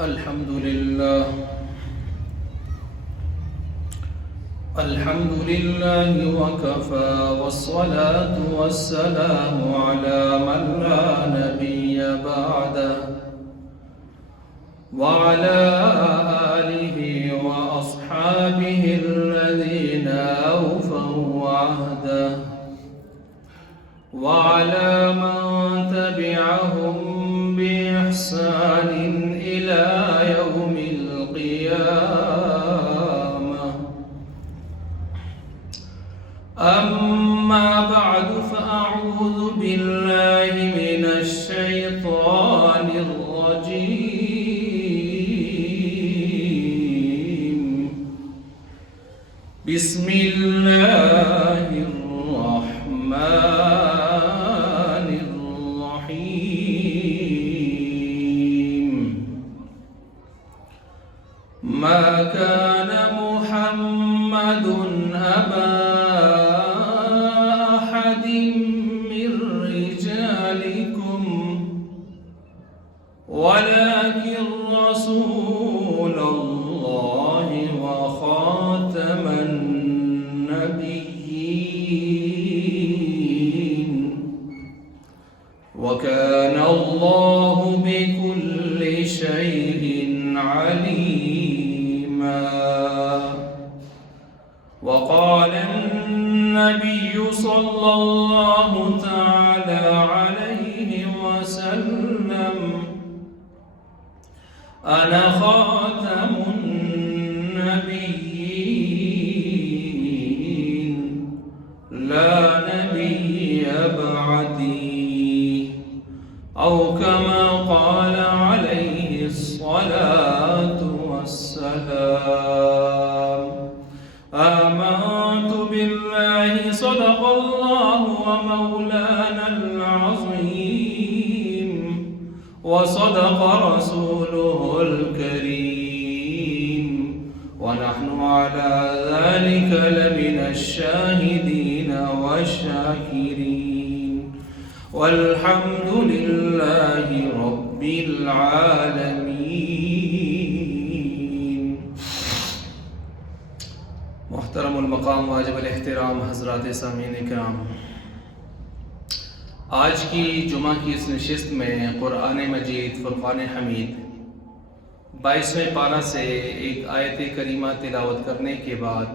الحمد لله وكفى والصلاة والسلام على من لا نبي بعده وعلى آله وأصحابه الذين أوفوا عهده وعلى من تبعهم بإحسان إلى يوم القيامة. أما بعد فأعوذ بالله من الشيطان الرجيم. بسم الله الرحمن الرحيم. ما كان محمد أبا أحد من رجالكم ولكن رسول الله وخاتم النبيين وكان الله بكل شيء عليما. وقال النبي صلى الله تعالى عليه وسلم: أنا خاتم النبيين لا نبي بعدي، أو كما قال عليه الصلاة والسلام. آمنت بالله صدق الله ومولانا العظيم وصدق رسوله الكريم ونحن على ذلك لمن الشاهدين والشاكرين والحمد لله رب العالمين. محترم المقام واجب الاحترام حضرات سامعین کرام، آج کی جمعہ کی اس نشست میں قرآن مجید فرقان حمید 22ویں پارہ سے ایک آیت کریمہ تلاوت کرنے کے بعد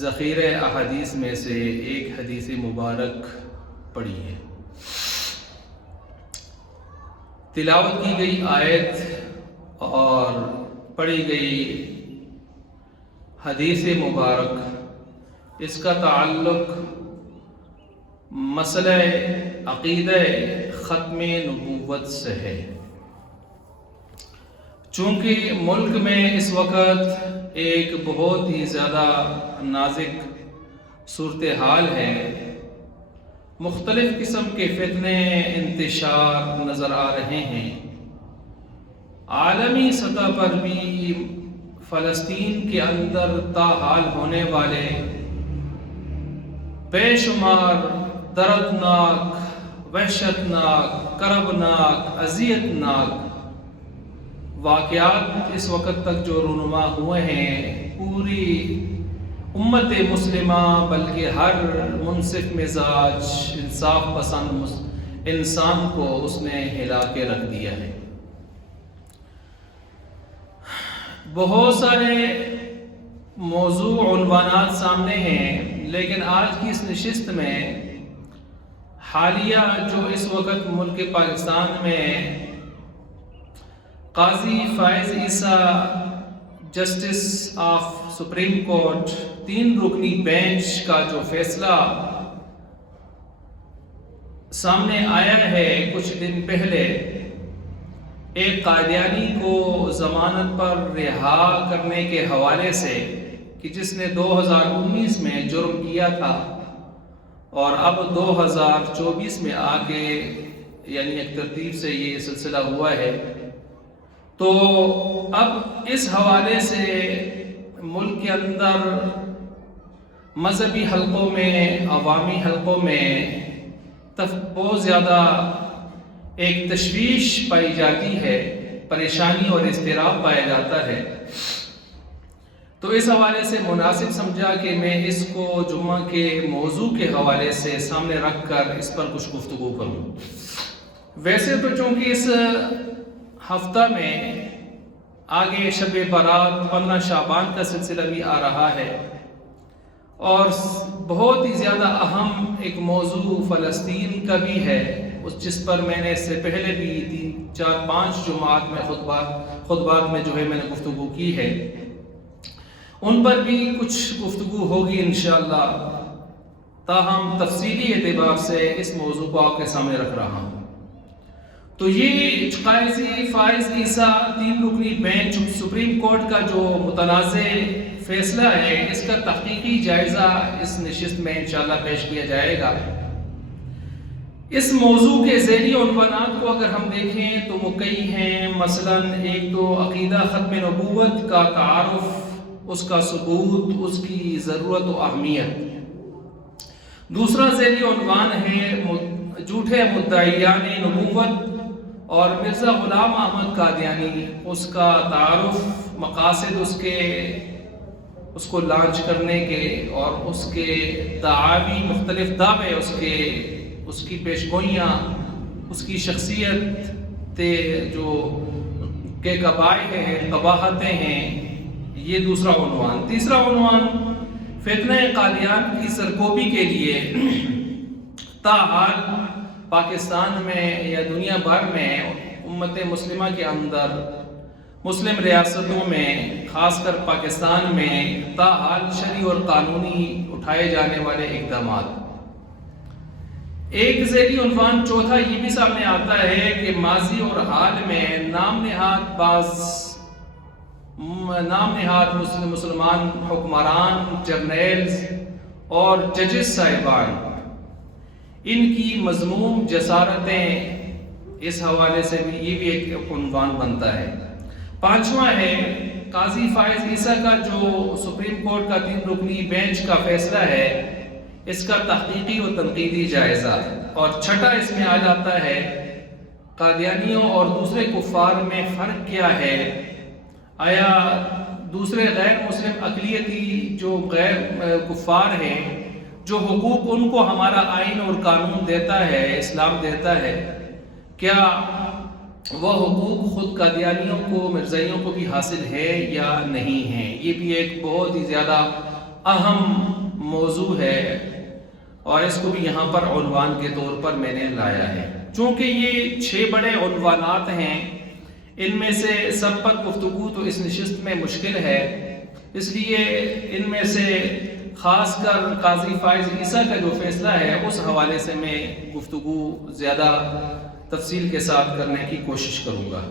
ذخیرہ احادیث میں سے ایک حدیث مبارک پڑھی ہے. تلاوت کی گئی آیت اور پڑھی گئی حدیث مبارک، اس کا تعلق مسئلہ عقیدہ ختم نبوت سے ہے. چونکہ ملک میں اس وقت ایک بہت ہی زیادہ نازک صورتحال ہے، مختلف قسم کے فتنے انتشار نظر آ رہے ہیں. عالمی سطح پر بھی فلسطین کے اندر تاحال ہونے والے بے شمار دردناک، وحشتناک، کربناک، اذیتناک واقعات اس وقت تک جو رونما ہوئے ہیں، پوری امت مسلمہ بلکہ ہر منصف مزاج انصاف پسند انسان کو اس نے ہلا کے رکھ دیا ہے. بہت سارے موضوع عنوانات سامنے ہیں، لیکن آج کی اس نشست میں حالیہ جو اس وقت ملک پاکستان میں Qazi Faez Isa justice of supreme court 3 رکنی بینچ کا جو فیصلہ سامنے آیا ہے کچھ دن پہلے، ایک قادیانی کو ضمانت پر رہا کرنے کے حوالے سے کہ جس نے 2019 میں جرم کیا تھا اور اب 2024 میں آ کے یعنی ایک ترتیب سے یہ سلسلہ ہوا ہے. تو اب اس حوالے سے ملک کے اندر مذہبی حلقوں میں، عوامی حلقوں میں بہت زیادہ ایک تشویش پائی جاتی ہے پریشانی اور اضطراب پایا جاتا ہے، تو اس حوالے سے مناسب سمجھا کہ میں اس کو جمعہ کے موضوع کے حوالے سے سامنے رکھ کر اس پر کچھ گفتگو کروں۔ ویسے تو چونکہ اس ہفتہ میں آگے شب برات 15 شعبان کا سلسلہ بھی آ رہا ہے، اور بہت ہی زیادہ اہم ایک موضوع فلسطین کا بھی ہے، جس پر میں نے اس سے پہلے بھی 3 4 5 جمعات میں خطبات میں میں نے گفتگو کی ہے، ان پر بھی کچھ گفتگو ہوگی انشاءاللہ، تاہم تفصیلی اعتبار سے اس موضوع کو آپ کے سامنے رکھ رہا ہوں۔ تو یہ قاضی فائز عیسیٰ 3 رکنی بینچ سپریم کورٹ کا جو متنازع فیصلہ ہے، اس کا تحقیقی جائزہ اس نشست میں انشاءاللہ پیش کیا جائے گا۔ اس موضوع کے ذیلی عنوانات کو اگر ہم دیکھیں تو وہ کئی ہیں، مثلا ایک تو عقیدہ ختم نبوت کا تعارف، اس کا ثبوت، اس کی ضرورت و اہمیت۔ دوسرا ذیلی عنوان ہے جھوٹے مدعیان نبوت اور مرزا غلام احمد قادیانی، اس کا تعارف، مقاصد اس کو لانچ کرنے کے اور اس کے دعاوی، مختلف دعوے، اس کی پیشگوئیاں، اس کی شخصیت جو کے قبائح ہیں، قباحتیں ہیں، یہ دوسرا عنوان۔ تیسرا عنوان فتنہ قادیان کی سرکوبی کے لیے تاحال پاکستان میں یا دنیا بھر میں امت مسلمہ کے اندر، مسلم ریاستوں میں، خاص کر پاکستان میں تاحال شرعی اور قانونی اٹھائے جانے والے اقدامات۔ ایک ذیلی عنوان چوتھا یہ بھی سامنے آتا ہے کہ ماضی اور حال میں نام نہاد مسلمان حکمران، جرنیلز اور ججز صاحبان، ان کی مذموم جسارتیں، اس حوالے سے بھی یہ بھی ایک عنوان بنتا ہے۔ پانچواں ہے قاضی فائز عیسیٰ کا جو سپریم کورٹ کا 3 رکنی بینچ کا فیصلہ ہے، اس کا تحقیقی و تنقیدی جائزہ۔ اور چھٹا اس میں آ جاتا ہے قادیانیوں اور دوسرے کفار میں فرق کیا ہے، آیا دوسرے غیر مسلم اقلیتی جو غیر کفار ہیں، جو حقوق ان کو ہمارا آئین اور قانون دیتا ہے، اسلام دیتا ہے، کیا وہ حقوق خود قادیانیوں کو، مرزائیوں کو بھی حاصل ہے یا نہیں ہے؟ یہ بھی ایک بہت ہی زیادہ اہم موضوع ہے، اور اس کو بھی یہاں پر عنوان کے طور پر میں نے لایا ہے۔ چونکہ یہ 6 بڑے عنوانات ہیں، ان میں سے سب پر گفتگو تو اس نشست میں مشکل ہے، اس لیے ان میں سے خاص کر قاضی فائز عیسیٰ کا جو فیصلہ ہے، اس حوالے سے میں گفتگو زیادہ تفصیل کے ساتھ کرنے کی کوشش کروں گا۔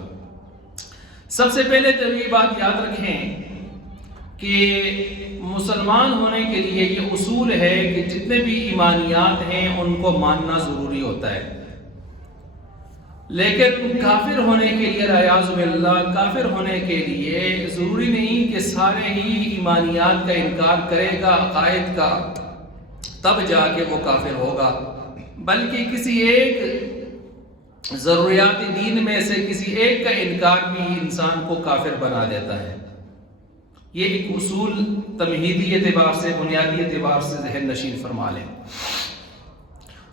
سب سے پہلے تو یہ بات یاد رکھیں کہ مسلمان ہونے کے لیے یہ اصول ہے کہ جتنے بھی ایمانیات ہیں ان کو ماننا ضروری ہوتا ہے، لیکن کافر ہونے کے لیے، والعیاذ باللہ، کافر ہونے کے لیے ضروری نہیں کہ سارے ہی ایمانیات کا انکار کرے گا، عقائد کا، تب جا کے وہ کافر ہوگا، بلکہ کسی ایک ضروریات دین میں سے کسی ایک کا انکار بھی انسان کو کافر بنا دیتا ہے۔ یہ ایک اصول تمہیدی اعتبار سے، بنیادی اعتبار سے ذہن نشین فرما لیں۔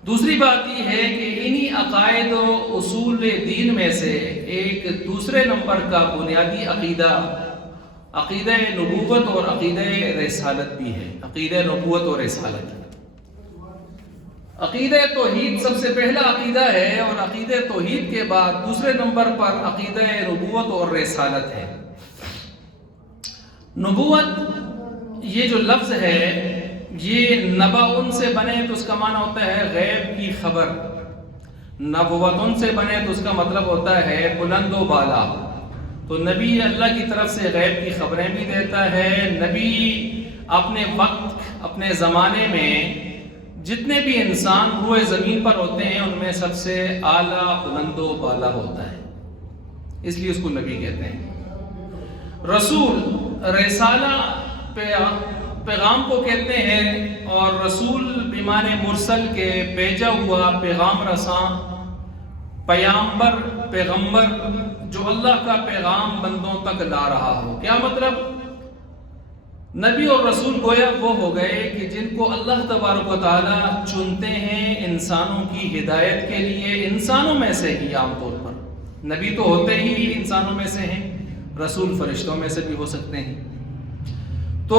دوسری بات یہ ہے کہ انہی عقائد و اصول دین میں سے ایک دوسرے نمبر کا بنیادی عقیدہ نبوت اور عقیدہ رسالت بھی ہے۔ عقیدہ نبوت اور رسالت، عقیدہ توحید سب سے پہلا عقیدہ ہے، اور عقیدہ توحید کے بعد دوسرے نمبر پر عقیدہ نبوت اور رسالت ہے۔ نبوت یہ جو لفظ ہے، یہ نبأ سے بنے تو اس کا معنی ہوتا ہے غیب کی خبر، نبوت سے بنے تو اس کا مطلب ہوتا ہے بلند و بالا۔ تو نبی اللہ کی طرف سے غیب کی خبریں بھی دیتا ہے۔ نبی اپنے وقت، اپنے زمانے میں جتنے بھی انسان روئے زمین پر ہوتے ہیں، ان میں سب سے اعلیٰ، بلند و بالا ہوتا ہے، اس لیے اس کو نبی کہتے ہیں۔ رسول، رسالہ پیغام کو کہتے ہیں، اور رسول بمعنی مرسل کے بھیجا ہوا پیغام رساں، پیامبر، پیغمبر، جو اللہ کا پیغام بندوں تک لا رہا ہو۔ کیا مطلب؟ نبی اور رسول گویا وہ ہو گئے کہ جن کو اللہ تبارک و تعالیٰ چنتے ہیں انسانوں کی ہدایت کے لیے، انسانوں میں سے ہی عام طور پر۔ نبی تو ہوتے ہی انسانوں میں سے ہیں، رسول فرشتوں میں سے بھی ہو سکتے ہیں، تو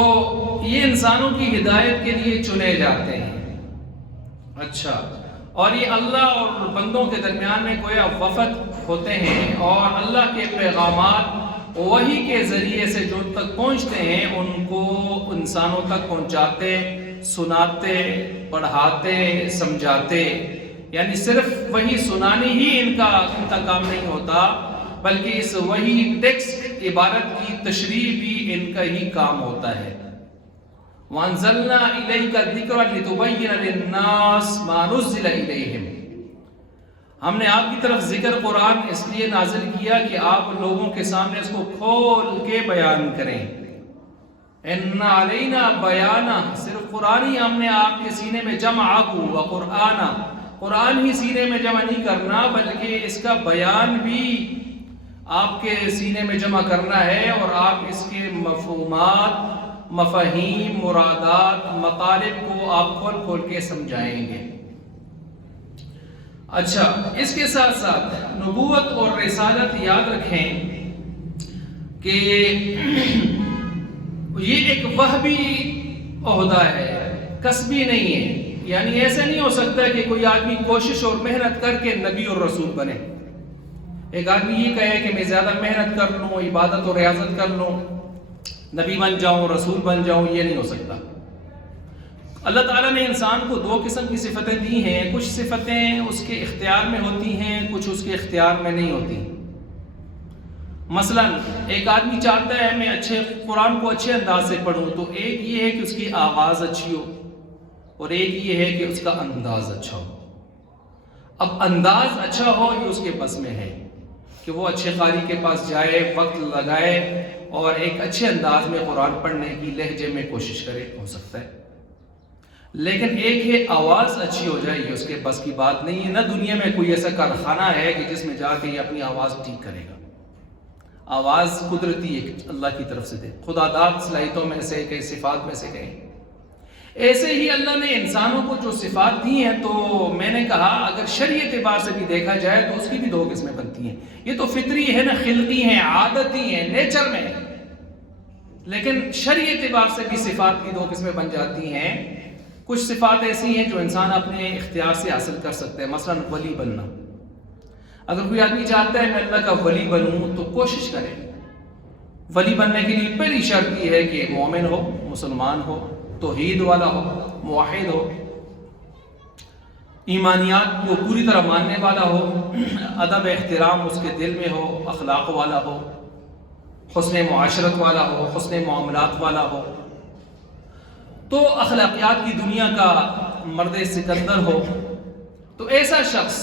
یہ انسانوں کی ہدایت کے لیے چنے جاتے ہیں۔ اچھا، اور یہ اللہ اور بندوں کے درمیان میں گویا وفد ہوتے ہیں، اور اللہ کے پیغامات وحی کے ذریعے سے جو تک پہنچتے ہیں ان کو انسانوں تک پہنچاتے، سناتے، پڑھاتے، سمجھاتے۔ یعنی صرف وحی سنانی ہی ان کا کام نہیں ہوتا، بلکہ اس وحی ٹیکسٹ عبارت کی تشریح بھی ان کا ہی کام ہوتا ہے۔ وَأَنزَلْنَا إِلَيْكَ الذِّكْرَ لِتُبَيِّنَ لِلنَّاسِ مَا نُزِّلَ إِلَيْهِمْ۔ ہم نے آپ کی طرف ذکر قرآن اس لیے نازل کیا کہ آپ لوگوں کے سامنے اس کو کھول کے بیان کریں۔ اِنَّ عَلَيْنَا بَيَانَهُ، صرف قرآن ہی ہم نے آپ کے سینے میں جمعہ وقرآن، قرآن ہی سینے میں جمع نہیں کرنا بلکہ اس کا بیان بھی آپ کے سینے میں جمع کرنا ہے، اور آپ اس کے مفہومات، مفاہیم، مرادات، مطالب کو آپ کھول کھول کے سمجھائیں گے۔ اچھا، اس کے ساتھ ساتھ نبوت اور رسالت یاد رکھیں کہ یہ ایک وہبی عہدہ ہے، کسبی نہیں ہے۔ یعنی ایسے نہیں ہو سکتا کہ کوئی آدمی کوشش اور محنت کر کے نبی اور رسول بنے۔ ایک آدمی یہ کہے کہ میں زیادہ محنت کر لوں، عبادت اور ریاضت کر لوں، نبی بن جاؤں، رسول بن جاؤں، یہ نہیں ہو سکتا۔ اللہ تعالیٰ نے انسان کو دو قسم کی صفتیں دی ہیں، کچھ صفتیں اس کے اختیار میں ہوتی ہیں، کچھ اس کے اختیار میں نہیں ہوتی۔ مثلا ایک آدمی چاہتا ہے میں قرآن کو اچھے انداز سے پڑھوں، تو ایک یہ ہے کہ اس کی آواز اچھی ہو، اور ایک یہ ہے کہ اس کا انداز اچھا ہو۔ اب انداز اچھا ہو یہ اس کے بس میں ہے کہ وہ اچھے قاری کے پاس جائے، وقت لگائے اور ایک اچھے انداز میں قرآن پڑھنے کی لہجے میں کوشش کرے، ہو سکتا ہے۔ لیکن ایک ہے آواز اچھی ہو جائے، یہ اس کے بس کی بات نہیں ہے۔ نہ دنیا میں کوئی ایسا کارخانہ ہے کہ جس میں جا کے یہ اپنی آواز ٹھیک کرے گا۔ آواز قدرتی ایک اللہ کی طرف سے دے، خدا داد صلاحیتوں میں سے کئی صفات میں سے کہیں۔ ایسے ہی اللہ نے انسانوں کو جو صفات دی ہیں، تو میں نے کہا اگر شرعی اعتبار سے بھی دیکھا جائے تو اس کی بھی دو قسمیں بنتی ہیں۔ یہ تو فطری ہے نا، خلقی ہیں، عادتی ہیں، نیچر میں ہے۔ لیکن شرعی اعتبار سے بھی صفات کی دو قسمیں بن جاتی ہیں۔ کچھ صفات ایسی ہیں جو انسان اپنے اختیار سے حاصل کر سکتے ہیں، مثلا ولی بننا۔ اگر کوئی آدمی چاہتا ہے میں اللہ کا ولی بنوں تو کوشش کرے۔ ولی بننے کے لیے پہلی شرط یہ ہے کہ مومن ہو، مسلمان ہو، توحید والا ہو، موحد ہو، ایمانیات کو پوری طرح ماننے والا ہو، ادب احترام اس کے دل میں ہو، اخلاق والا ہو، حسن معاشرت والا ہو، حسن معاملات والا ہو، تو اخلاقیات کی دنیا کا مرد سکندر ہو۔ تو ایسا شخص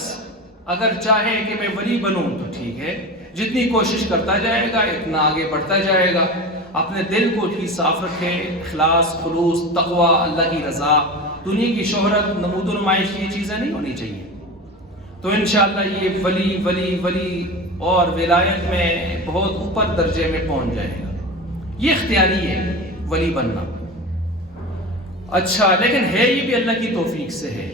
اگر چاہے کہ میں ولی بنوں تو ٹھیک ہے، جتنی کوشش کرتا جائے گا اتنا آگے بڑھتا جائے گا۔ اپنے دل کو بھی صاف رکھے، اخلاص، خلوص، تقوی، اللہ کی رضا، دنیا کی شہرت، نمود و نمائش، یہ چیزیں نہیں ہونی چاہیے۔ تو انشاءاللہ یہ ولی ولی ولی اور ولایت میں بہت اوپر درجے میں پہنچ جائے گا۔ یہ اختیاری ہے ولی بننا۔ اچھا، لیکن ہے یہ بھی اللہ کی توفیق سے ہے،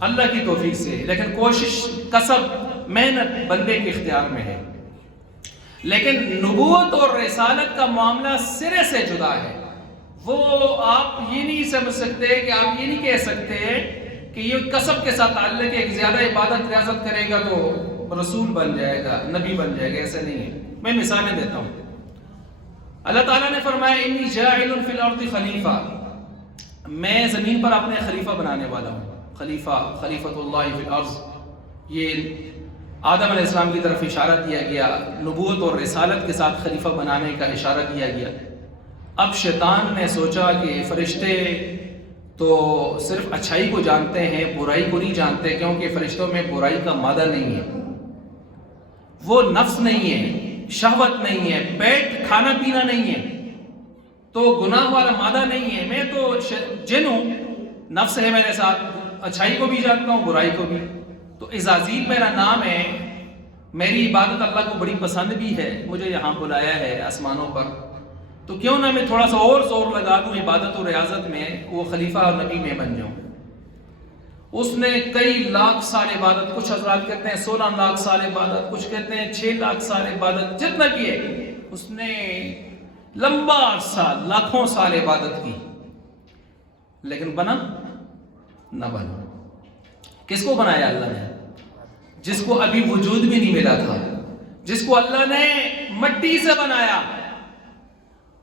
اللہ کی توفیق سے ہے، لیکن کوشش، کسب، محنت بندے کے اختیار میں ہے۔ لیکن نبوت اور رسالت کا معاملہ سرے سے جدا ہے۔ وہ آپ یہ نہیں سمجھ سکتے کہ آپ یہ نہیں کہہ سکتے کہ یہ کسب کے ساتھ تعلق ہے کہ زیادہ عبادت ریاضت کرے گا تو رسول بن جائے گا، نبی بن جائے گا، ایسا نہیں ہے۔ میں مثالیں دیتا ہوں۔ اللہ تعالیٰ نے فرمایا انی جاعل فی الارض خلیفہ، میں زمین پر اپنے خلیفہ بنانے والا ہوں۔ خلیفۃ اللہ فی الارض، یہ آدم علیہ السلام کی طرف اشارہ دیا گیا، نبوت اور رسالت کے ساتھ خلیفہ بنانے کا اشارہ دیا گیا۔ اب شیطان نے سوچا کہ فرشتے تو صرف اچھائی کو جانتے ہیں، برائی کو نہیں جانتے، کیونکہ فرشتوں میں برائی کا مادہ نہیں ہے، وہ نفس نہیں ہے، شہوت نہیں ہے، پیٹ کھانا پینا نہیں ہے، تو گناہ والا مادہ نہیں ہے۔ میں تو جن ہوں، نفس ہے میرے ساتھ، اچھائی کو بھی جانتا ہوں، برائی کو بھی۔ تو عزازیل میرا نام ہے، میری عبادت اللہ کو بڑی پسند بھی ہے، مجھے یہاں بلایا ہے آسمانوں پر، تو کیوں نہ میں تھوڑا سا اور زور لگا دوں عبادت و ریاضت میں، وہ خلیفہ اور نبی میں بن جاؤں۔ اس نے کئی لاکھ سال عبادت، کچھ حضرات کہتے ہیں 16 لاکھ سال عبادت، کچھ کہتے ہیں 6 لاکھ سال عبادت، جتنا کیے اس نے لمبا عرصہ لاکھوں سال عبادت کی، لیکن بنا نہ بنا۔ کس کو بنایا اللہ نے؟ جس کو ابھی وجود بھی نہیں ملا تھا، جس کو اللہ نے مٹی سے بنایا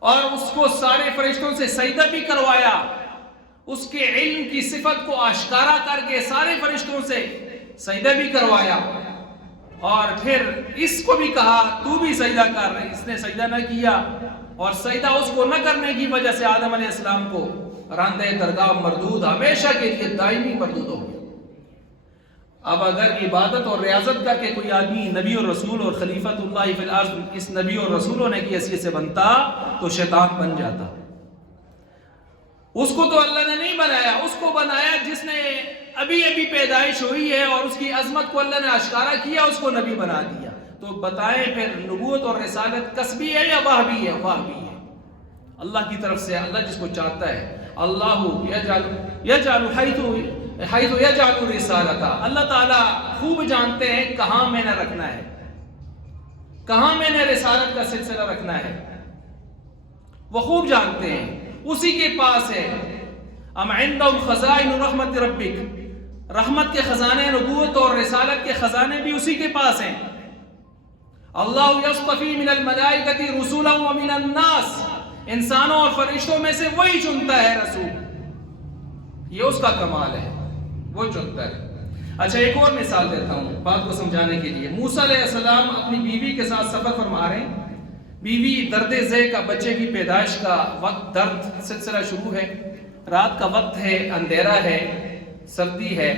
اور اس کو سارے فرشتوں سے سجدہ بھی کروایا، اس کے علم کی صفت کو آشکارا کر کے سارے فرشتوں سے سجدہ بھی کروایا، اور پھر اس کو بھی کہا تو بھی سجدہ کر، اس نے سجدہ نہ کیا، اور سجدہ اس کو نہ کرنے کی وجہ سے آدم علیہ السلام کو راندہ درگاہ مردود، ہمیشہ کے لیے دائمی مردود ہو گیا۔ اب اگر عبادت اور ریاضت کر کے کوئی آدمی نبی اور رسول اور خلیفۃ اللہ فی الارض اس نبی اور رسول ہونے کی حیثیت سے بنتا تو شیطان بن جاتا۔ اس کو تو اللہ نے نہیں بنایا، اس کو بنایا جس نے ابھی ابھی پیدائش ہوئی ہے اور اس کی عظمت کو اللہ نے آشکارا کیا، اس کو نبی بنا دیا۔ تو بتائیں پھر نبوت اور رسالت کسبی ہے یا واہبی ہے؟ واہبی ہے، اللہ کی طرف سے، اللہ جس کو چاہتا ہے۔ اللہ یجعل حیث یجعل رسالتہ، اللہ تعالیٰ خوب جانتے ہیں کہاں میں نے رکھنا ہے، کہاں میں نے رسالت کا سلسلہ رکھنا ہے، وہ خوب جانتے ہیں، اسی کے پاس ہے۔ ام عندہم خزائن رحمت ربک، رحمت کے خزانے نبوت اور رسالت کے خزانے بھی اسی کے پاس ہیں۔ اللہ یصطفی من الملائکۃ رسولا ومن الناس، انسانوں اور فرشتوں میں سے وہی چنتا ہے رسول، یہ اس کا کمال ہے، وہ چنتا ہے۔ اچھا ایک اور مثال دیتا ہوں بات کو سمجھانے کے لیے۔ موسیٰ علیہ السلام اپنی بیوی کے ساتھ سفر فرما رہے ہیں، بیوی درد ذے کا، بچے کی پیدائش کا وقت، درد سلسلہ شروع ہے، رات کا وقت ہے، اندھیرا ہے، سردی ہے،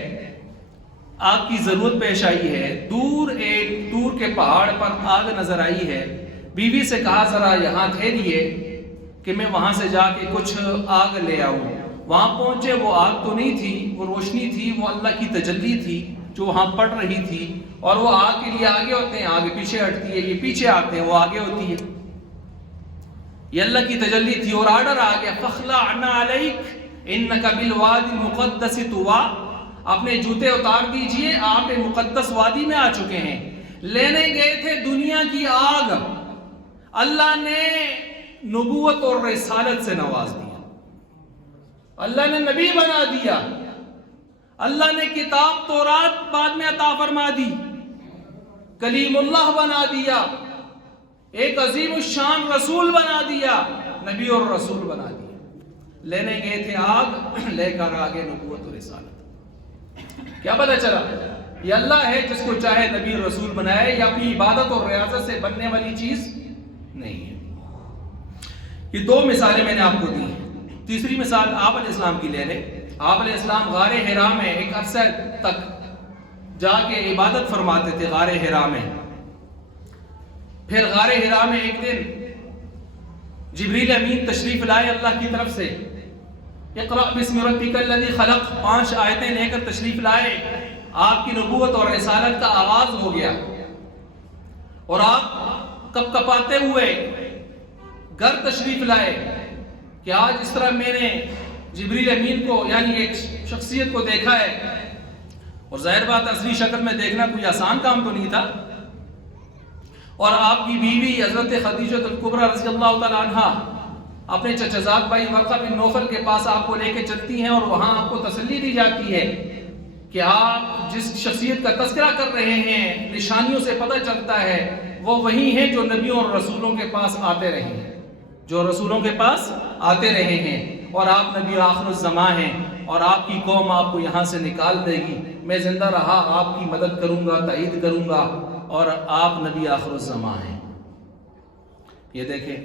آگ کی ضرورت پیش آئی ہے، ایک دور کے پہاڑ پر آگ نظر آئی ہے۔ بیوی سے کہا ذرا یہاں ٹھہریے کہ میں وہاں سے جا کے کچھ آگ لے آؤں۔ وہاں پہنچے، وہ آگ تو نہیں تھی، وہ روشنی تھی، وہ اللہ کی تجلی تھی جو وہاں پڑ رہی تھی، اور وہ آگ کے لیے آگے ہوتے ہیں، آگ پیچھے ہٹتی ہے، یہ پیچھے آتے ہیں، وہ آگے ہوتی ہے، یہ اللہ کی تجلی تھی۔ اور آرڈر آ گیا فَخْلَعْنَا عَلَيْكَ إِنَّكَ بِالْوَادِ الْمُقَدَّسِ طُوَىٰ، اپنے جوتے اتار دیجئے، آپ ایک مقدس وادی میں آ چکے ہیں۔ لینے گئے تھے دنیا کی آگ، اللہ نے نبوت اور رسالت سے نواز دیا، اللہ نے نبی بنا دیا، اللہ نے کتاب تورات بعد میں عطا فرما دی، کلیم اللہ بنا دیا، ایک عظیم الشان رسول بنا دیا، نبی اور رسول بنا دیا۔ لینے گئے تھے آگ، لے کر آگے نبوت اور رسالت۔ کیا پتہ چلا؟ یہ اللہ ہے جس کو چاہے نبی اور رسول بنائے، یا اپنی عبادت اور ریاضت سے بننے والی چیز نہیں ہے۔ یہ دو مثالیں میں نے آپ کو دی۔ تیسری مثال آپ علیہ السلام کی لے لیں۔ آپ علیہ السلام غار حرا میں ایک عرصہ تک جا کے عبادت فرماتے تھے غار حرا میں۔ پھر غار حرا میں ایک دن جبریل امین تشریف لائے اللہ کی طرف سے، اقرأ بسم ربک الذی خلق، 5 آیتیں لے کر تشریف لائے۔ آپ کی نبوت اور رسالت کا آغاز ہو گیا، اور آپ کپ کپاتے ہوئے گھر تشریف لائے کہ آج اس طرح میں نے جبریل امین کو، یعنی ایک شخصیت کو دیکھا ہے، اور ظاہر بات اصلی شکل میں دیکھنا کوئی آسان کام تو نہیں تھا۔ اور آپ کی بیوی حضرت خدیجہ الکبریٰ رضی اللہ تعالی عنہا اپنے چچزاد بھائی ورقہ بن نوفل کے پاس آپ کو لے کے چلتی ہیں، اور وہاں آپ کو تسلی دی جاتی ہے کہ آپ جس شخصیت کا تذکرہ کر رہے ہیں، نشانیوں سے پتہ چلتا ہے وہ وہی ہیں جو نبیوں اور رسولوں کے پاس آتے رہے ہیں، جو رسولوں کے پاس آتے رہے ہیں، اور آپ نبی آخر الزمان ہیں، اور آپ کی قوم آپ کو یہاں سے نکال دے گی، میں زندہ رہا آپ کی مدد کروں گا، تائید کروں گا، اور آپ نبی آخر الزمان ہیں۔ یہ دیکھیں،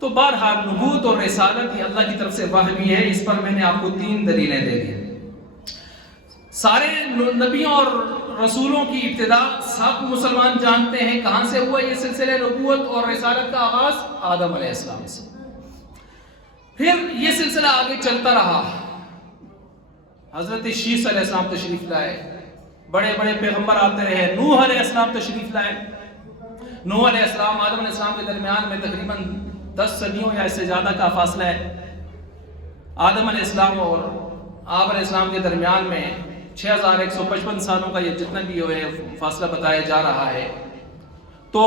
تو بہرحال نبوت اور رسالت یہ اللہ کی طرف سے وحی ہے۔ اس پر میں نے آپ کو 3 دلیلیں دے دی۔ سارے نبیوں اور رسولوں کی ابتدا سب مسلمان جانتے ہیں کہاں سے ہوا یہ سلسلہ نبوت اور رسالت کا آغاز؟ آدم علیہ السلام سے۔ پھر یہ سلسلہ آگے چلتا رہا، حضرت شیس علیہ السلام تشریف لائے، بڑے بڑے پیغمبر آتے رہے. نوح علیہ السلام تشریف لائے. نوح علیہ السلام آدم علیہ السلام کے درمیان میں تقریباً 10 صدیوں یا اس سے زیادہ کا فاصلہ ہے. آدم علیہ السلام اور آپ علیہ السلام کے درمیان میں 6155 سالوں کا یہ جتنا بھی فاصلہ بتایا جا رہا ہے. تو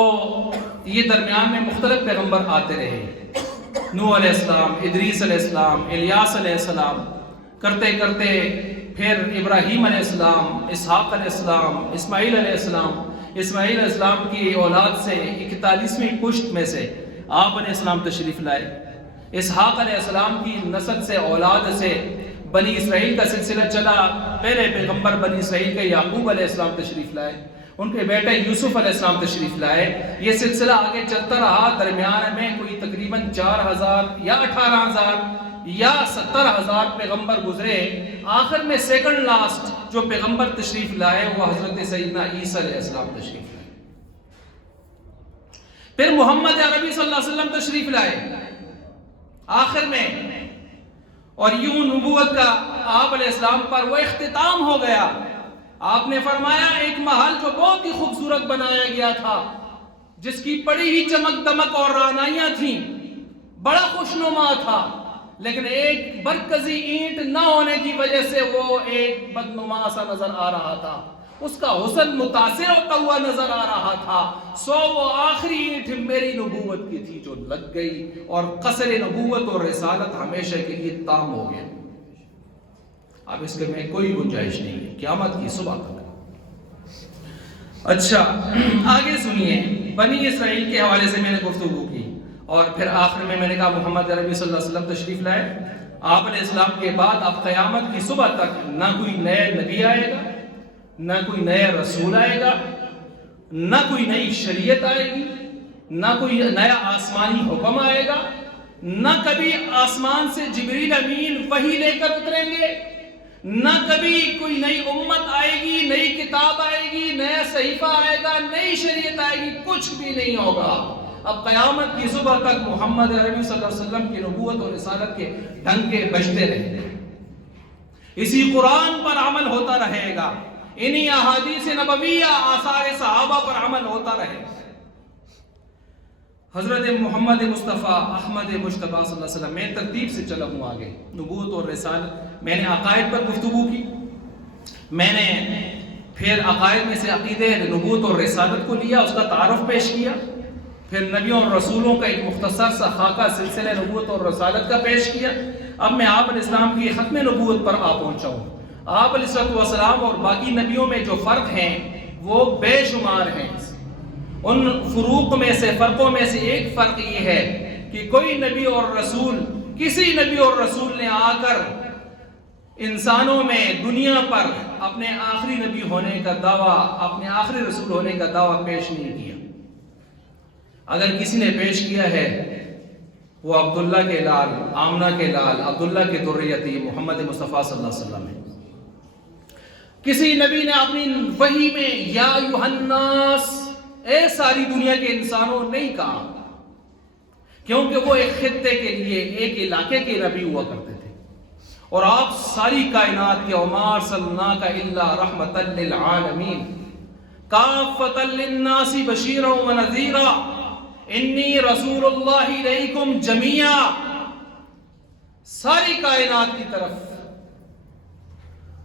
یہ درمیان میں مختلف پیغمبر آتے رہے. نوح علیہ السلام، ادریس علیہ السلام، الیاس علیہ السلام، کرتے کرتے پھر ابراہیم علیہ السلام، اسحاق علیہ السلام، اسماعیل علیہ السلام. اسماعیل علیہ السلام کی اولاد سے 41ویں پشت میں سے آپ علیہ السلام تشریف لائے. اسحاق علیہ السلام کی نسل سے، اولاد سے بنی اسرائیل کا سلسلہ چلا. پہلے پیغمبر بنی اسرائیل کے یعقوب علیہ السلام تشریف لائے. ان کے بیٹے یوسف علیہ السلام تشریف لائے. یہ سلسلہ آگے چلتا رہا. درمیان میں کوئی تقریباً 4000 یا 18000 یا 70000 پیغمبر گزرے. آخر میں سیکنڈ لاسٹ جو پیغمبر تشریف لائے وہ حضرت سیدنا عیسیٰ علیہ السلام تشریف لائے. پھر محمد عربی صلی اللہ علیہ وسلم تشریف لائے آخر میں. اور یوں نبوت کا آپ علیہ السلام پر وہ اختتام ہو گیا. آپ نے فرمایا ایک محل جو بہت ہی خوبصورت بنایا گیا تھا، جس کی بڑی ہی چمک دمک اور رعنائیاں تھیں، بڑا خوشنما تھا، لیکن ایک مرکزی اینٹ نہ ہونے کی وجہ سے وہ ایک بدنما سا نظر آ رہا تھا. اس کا حسن متاثر ہوتا ہوا نظر آ رہا تھا. وہ آخری اینٹ میری نبوت کی تھی جو لگ گئی، اور قصر نبوت اور رسالت ہمیشہ کے لیے تام ہو گیا. اب اس کے میں کوئی گنجائش نہیں ہے قیامت کی صبح تک. اچھا آگے سنیے. بنی اسرائیل کے حوالے سے میں نے گفتگو کی، اور پھر آخر میں نے کہا محمد عربی صلی اللہ علیہ وسلم تشریف لائے. آپ علیہ السلام کے بعد اب قیامت کی صبح تک نہ کوئی نئے نبی آئے گا، نہ کوئی نیا رسول آئے گا، نہ کوئی نئی شریعت آئے گی، نہ کوئی نیا آسمانی حکم آئے گا، نہ کبھی آسمان سے جبریل امین وحی لے کر اتریں گے، نہ کبھی کوئی نئی امت آئے گی، نئی کتاب آئے گی، نیا صحیفہ آئے گا، نئی شریعت آئے گی. کچھ بھی نہیں ہوگا. اب قیامت کی صبح تک محمد عربی صلی اللہ علیہ وسلم کی نبوت اور رسالت کے ڈنکے بجتے رہیں گے. اسی قرآن پر عمل ہوتا رہے گا. انہی احادیث نبویہ، آثار صحابہ پر عمل ہوتا رہے. حضرت محمد مصطفیٰ احمد مجتبیٰ صلی اللہ علیہ وسلم. میں ترتیب سے چلا ہوں آگے. نبوت اور رسالت میں نے عقائد پر گفتگو کی. میں نے پھر عقائد میں سے عقیدے نبوت اور رسالت کو لیا، اس کا تعارف پیش کیا. پھر نبیوں اور رسولوں کا ایک مختصر سا خاکہ سلسلہ نبوت اور رسالت کا پیش کیا. اب میں آپ علیہ السلام کی ختم نبوت پر آ پہنچا ہوں. آپ علیہ السلام اور باقی نبیوں میں جو فرق ہیں وہ بے شمار ہیں. ان فروق میں سے، فرقوں میں سے ایک فرق یہ ہے کہ کوئی نبی اور رسول، کسی نبی اور رسول نے آ کر انسانوں میں، دنیا پر اپنے آخری نبی ہونے کا دعویٰ، اپنے آخری رسول ہونے کا دعویٰ پیش نہیں کیا. اگر کسی نے پیش کیا ہے وہ عبداللہ کے لال، آمنہ کے لال، عبداللہ کے ذریتی محمد مصطفیٰ صلی اللہ علیہ وسلم ہے. کسی نبی نے اپنی وحی میں یا ایھا الناس، اے ساری دنیا کے انسانوں نہیں کہا، کیونکہ وہ ایک خطے کے لیے، ایک علاقے کے نبی ہوا کرتے تھے. اور آپ ساری کائنات کے، وما ارسلناک الا رحمۃ للعالمین کافۃ للناس بشیرا ونذیرا انی رسول اللہ الیکم جمیعا. ساری کائنات کی طرف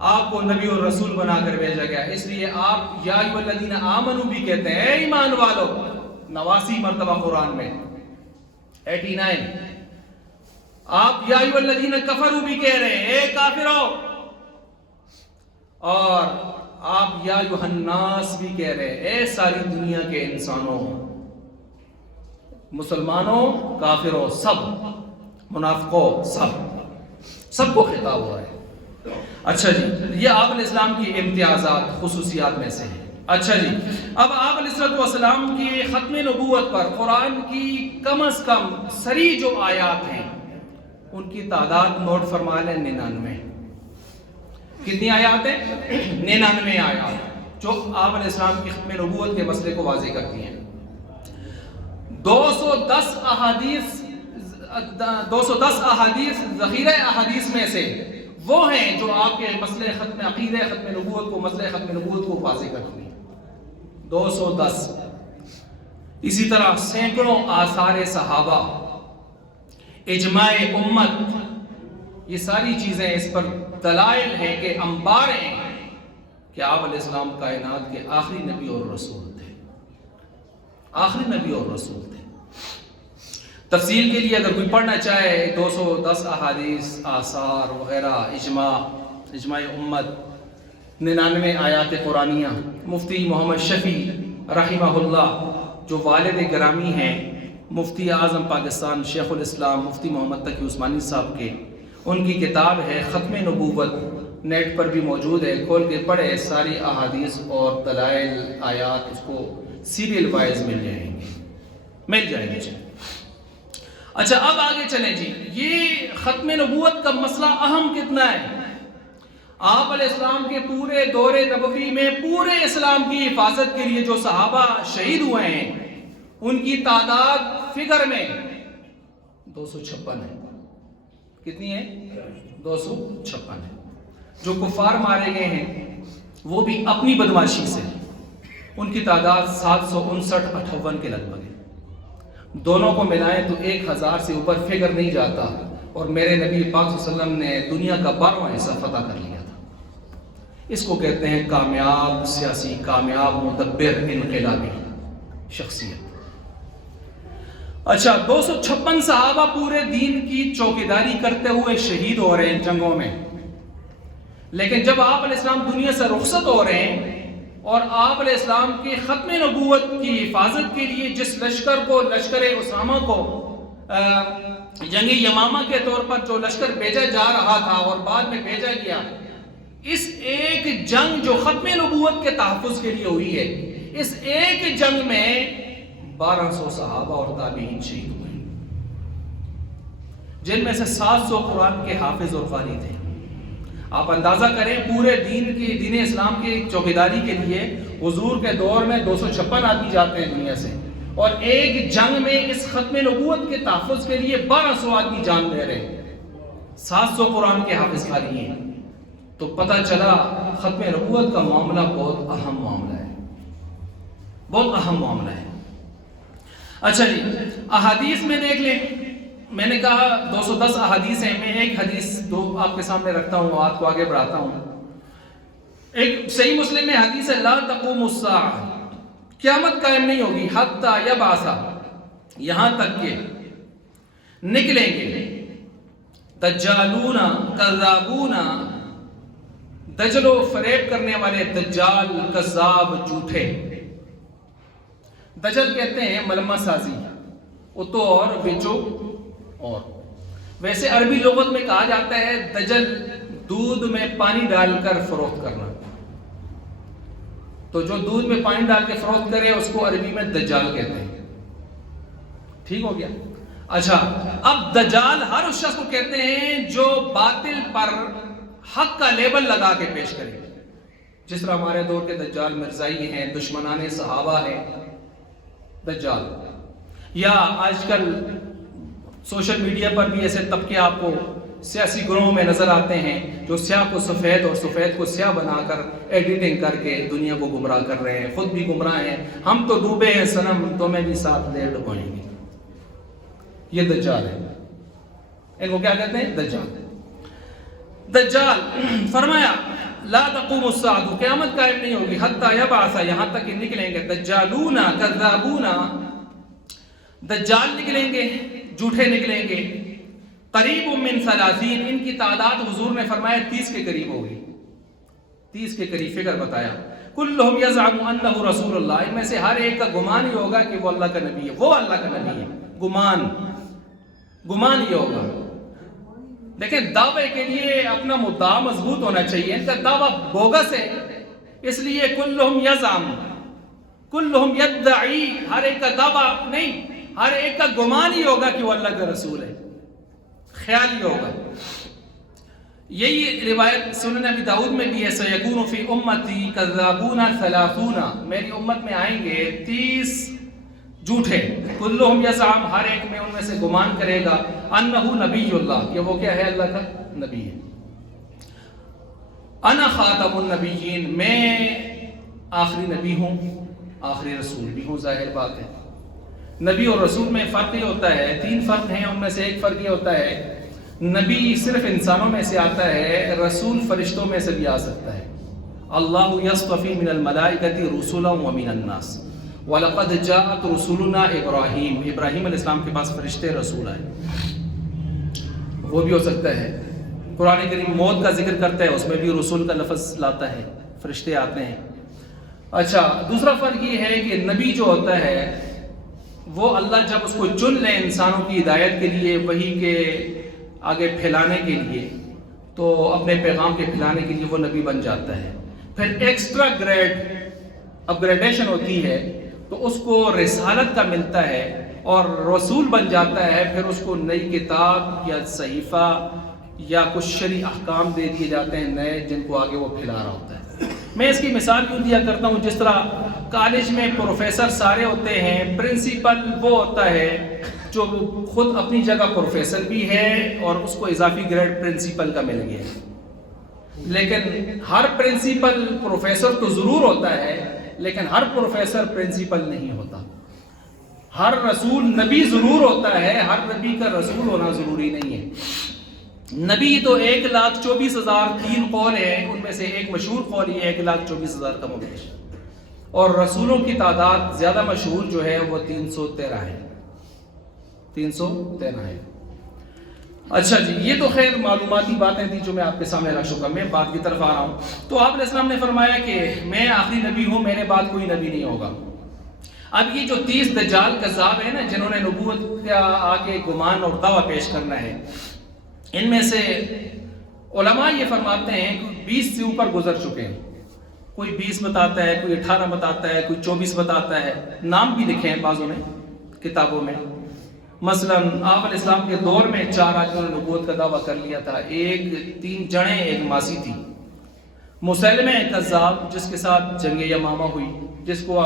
آپ کو نبی اور رسول بنا کر بھیجا گیا. اس لیے آپ یا ایھا الذین آمنوا بھی کہتے ہیں، اے ایمان والو، 89 مرتبہ قرآن میں، 89. آپ یا ایھا الذین کفروا بھی کہہ رہے ہیں، اے کافرو. اور آپ یا ایھا الناس بھی کہہ رہے ہیں، اے ساری دنیا کے انسانوں، مسلمانوں، کافروں، سب، منافقوں، سب کو خطاب ہوا ہے. اچھا جی، یہ آپ علیہ السلام کی امتیازات، خصوصیات میں سے ہے. اچھا جی، اب آپ علیہ السلام کی ختم نبوت پر قرآن کی کم از کم سری جو آیات ہیں ان کی تعداد نوٹ فرما لیں، 99. کتنی آیات ہیں؟ 99 آیات جو آپ علیہ السلام کی ختم نبوت کے مسئلے کو واضح کرتی ہیں. 210 احادیث ذخیرہ احادیث میں سے وہ ہیں جو آپ کے مسئلے ختم عقیدہ ختم نبوت کو، مسئلے ختم نبوت کو واضح کرتے ہیں۔ 210 اسی طرح سینکڑوں آثار صحابہ، اجماع امت، یہ ساری چیزیں اس پر دلائل ہیں کہ انبار ہیں کہ آپ علیہ السلام کائنات کے آخری نبی اور رسول تھے، آخری نبی اور رسول تھے۔ تفصیل کے لیے اگر کوئی پڑھنا چاہے 210 احادیث، آثار وغیرہ، اجماع امت، 99 آیات قرآنیہ، مفتی محمد شفیع رحمہ اللہ جو والد گرامی ہیں مفتی اعظم پاکستان شیخ الاسلام مفتی محمد تقی عثمانی صاحب کے، ان کی کتاب ہے ختم نبوت، نیٹ پر بھی موجود ہے، کھول کے پڑھے، ساری احادیث اور دلائل آیات اس کو سیریل وائز مل جائیں گے۔ اچھا اب آگے چلیں جی، یہ ختم نبوت کا مسئلہ اہم کتنا ہے؟ آپ علیہ السلام کے پورے دور نبوی میں پورے اسلام کی حفاظت کے لیے جو صحابہ شہید ہوئے ہیں ان کی تعداد فگر میں 256 ہے۔ کتنی ہے؟ 256 ہے۔ جو کفار مارے گئے ہیں وہ بھی اپنی بدماشی سے، ان کی تعداد 759-58 کے لگ بھگ ہے۔ دونوں کو ملائیں تو 1000 سے اوپر فگر نہیں جاتا، اور میرے نبی پاک صلی اللہ علیہ وسلم نے دنیا کا 12واں حصہ فتح کر لیا تھا۔ اس کو کہتے ہیں کامیاب سیاسی، کامیاب مدبر انقلابی شخصیت۔ اچھا 256 صحابہ پورے دین کی چوکیداری کرتے ہوئے شہید ہو رہے ہیں جنگوں میں، لیکن جب آپ علیہ السلام دنیا سے رخصت ہو رہے ہیں اور آپ علیہ السلام کی ختم نبوت کی حفاظت کے لیے جس لشکر کو، لشکر اسامہ کو جنگ یمامہ کے طور پر جو لشکر بھیجا جا رہا تھا اور بعد میں بھیجا گیا، اس ایک جنگ جو ختم نبوت کے تحفظ کے لیے ہوئی ہے، اس ایک جنگ میں 1200 صحابہ اور تابعین شہید ہوئے، جن میں سے 700 قرآن کے حافظ اور قاری تھے۔ آپ اندازہ کریں پورے دین اسلام کی چوکیداری کے لیے حضور کے دور میں 256 آدمی جاتے ہیں دنیا سے، اور ایک جنگ میں اس ختم نبوت کے تحفظ کے لیے 1200 آدمی جان دے رہے ہیں، 700 قرآن کے حافظ قاری ہیں۔ تو پتہ چلا ختم نبوت کا معاملہ بہت اہم معاملہ ہے، بہت اہم معاملہ ہے۔ اچھا جی احادیث میں دیکھ لیں، میں نے کہا 210 احادیث ہیں، میں ایک حدیث دو آپ کے سامنے رکھتا ہوں، آپ کو آگے بڑھاتا ہوں۔ ایک صحیح مسلم میں حدیث ہے، لا تقوم الساعہ، قیامت قائم نہیں ہوگی، حتی یبعث، یہاں تک کہ نکلیں گے دجالون کذابون، دجل و فریب کرنے والے، دجال کذاب جھوٹے۔ دجل کہتے ہیں ملمہ سازی، اتو اور وچو اور، ویسے عربی لغت میں کہا جاتا ہے دجل دودھ میں پانی ڈال کر فروخت کرنا، تو جو دودھ میں پانی ڈال کے فروخت کرے اس کو عربی میں دجال کہتے ہیں۔ ٹھیک ہو گیا؟ اچھا اب دجال ہر اس شخص کو کہتے ہیں جو باطل پر حق کا لیبل لگا کے پیش کرے، جس طرح ہمارے دور کے دجال مرزائی ہیں، دشمنان صحابہ ہیں دجال، یا آج کل سوشل میڈیا پر بھی ایسے طبقے آپ کو سیاسی گروہوں میں نظر آتے ہیں جو سیاہ کو سفید اور سفید کو سیاہ بنا کر ایڈیٹنگ کر کے دنیا کو گمراہ کر رہے ہیں، خود بھی گمراہ ہیں۔ ہم تو ڈوبے ہیں صنم، تمہیں بھی ساتھ لے ڈبوئیں گے۔ یہ دجال ہے، ان کو کیا کہتے ہیں؟ دجال۔ دجال فرمایا لا تقوم الساعة، قیامت قائم نہیں ہوگی، حتی یبعث، یہاں تک کہ نکلیں گے دجالون کذابون، دجال نکلیں گے، جھوٹے نکلیں گے، قریب من 30، ان کی تعداد حضور نے فرمایا 30 کے قریب ہوگی، 30 کے قریب فگر بتایا۔ کلہم یزعم انہ رسول اللہ، ان میں سے ہر ایک کا گمان ہی ہوگا کہ وہ اللہ کا نبی ہے، وہ اللہ کا نبی ہے، گمان ہی ہوگا۔ لیکن دعوے کے لیے اپنا مدعا مضبوط ہونا چاہیے، ان کا دعویٰ بوگس ہے، اس لیے کلہم یزعم، کلہم یدعی، ہر ایک کا دعویٰ نہیں، ہر ایک کا گمان ہی ہوگا کہ وہ اللہ کا رسول ہے، خیال ہی ہوگا۔ یہی روایت سنن ابی داؤد میں بھی ہے، سیکون فی امتی کذابون 30، میری امت میں آئیں گے 30 جھوٹے، کلہم یزعم، ہر ایک میں ان میں سے گمان کرے گا، انہ نبی اللہ، کہ وہ کیا ہے؟ اللہ کا نبی ہے۔ انا خاتم النبیین، میں آخری نبی ہوں، آخری رسول بھی ہوں۔ ظاہر بات ہے نبی اور رسول میں فرق یہ ہوتا ہے، 3 فرق ہیں، ان میں سے ایک فرق یہ ہوتا ہے نبی صرف انسانوں میں سے آتا ہے، رسول فرشتوں میں سے بھی آ سکتا ہے۔ اللہ یصطفی من الملائکۃ رسلا ومن الناس وَلَقَدْ جَاءَتْ رُسُلُنَا ابراہیم، ابراہیم علیہ السلام کے پاس فرشتے رسول آئے، وہ بھی ہو سکتا ہے۔ قرآن کریم موت کا ذکر کرتا ہے، اس میں بھی رسول کا لفظ لاتا ہے، فرشتے آتے ہیں۔ اچھا، دوسرا فرق یہ ہے کہ نبی جو ہوتا ہے وہ اللہ جب اس کو چن لے انسانوں کی ہدایت کے لیے، وحی کے آگے پھیلانے کے لیے، تو اپنے پیغام کے پھیلانے کے لیے وہ نبی بن جاتا ہے۔ پھر ایکسٹرا اپگریڈیشن ہوتی ہے تو اس کو رسالت کا ملتا ہے اور رسول بن جاتا ہے، پھر اس کو نئی کتاب یا صحیفہ یا کچھ شرعی احکام دے دیے جاتے ہیں نئے، جن کو آگے وہ پھیلا رہا ہوتا ہے۔ میں اس کی مثال کیوں دیا کرتا ہوں، جس طرح کالج میں پروفیسر سارے ہوتے ہیں، پرنسپل وہ ہوتا ہے جو خود اپنی جگہ پروفیسر بھی ہے اور اس کو اضافی گریڈ پرنسپل کا مل گیا ہے، لیکن ہر پرنسپل پروفیسر تو ضرور ہوتا ہے، لیکن ہر پروفیسر پرنسپل نہیں ہوتا۔ ہر رسول نبی ضرور ہوتا ہے، ہر نبی کا رسول ہونا ضروری نہیں ہے۔ نبی تو 1,24,003 قول ہیں، ان میں سے ایک مشہور قول یہ ہے 1,24,000 کم و بیش، اور رسولوں کی تعداد زیادہ مشہور جو ہے وہ 313 ہے، 313 ہے۔ اچھا جی، یہ تو خیر معلوماتی باتیں تھیں جو میں آپ کے سامنے رکھ چکا، میں بات کی طرف آ رہا ہوں۔ تو آپ علیہ السلام نے فرمایا کہ میں آخری نبی ہوں، میرے بعد کوئی نبی نہیں ہوگا۔ اب یہ جو 30 دجال کذاب ہیں نا، جنہوں نے نبوت کا آگے گمان اور دعویٰ پیش کرنا ہے، ان میں سے علماء یہ فرماتے ہیں کہ 20 سے اوپر گزر چکے ہیں۔ کوئی 20 بتاتا ہے، کوئی 18 بتاتا ہے، کوئی 24 بتاتا ہے، نام بھی لکھے ہیں بعضوں نے کتابوں میں۔ مثلا آپ علیہ السلام کے دور میں 4 آدمیوں نے نبوت کا دعویٰ کر لیا تھا، 3 جڑیں ایک ماسی تھی۔ مسیلمہ کذاب، جس کے ساتھ جنگ یمامہ ہوئی، جس کو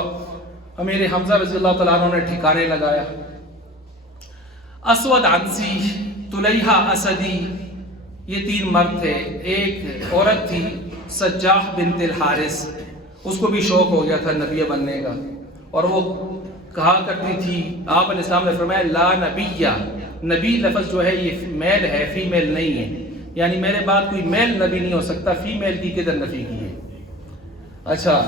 امیر حمزہ رضی اللہ تعالیٰ عنہ نے ٹھکانے لگایا۔ اسود عنسی، طلیحہ اسدی، یہ 3 مرد تھے۔ ایک عورت تھی سجاح بنت الحارث، اس کو بھی شوق ہو گیا تھا نبی بننے کا، اور وہ کہا کرتی تھی، آپ علیہ السلام نے فرمایا لا نبیہ، نبی لفظ جو ہے یہ میل ہے، فیمیل نہیں ہے، یعنی میرے بعد کوئی میل نبی نہیں ہو سکتا، فیمیل کی کدھر نفی کی ہے۔ اچھا،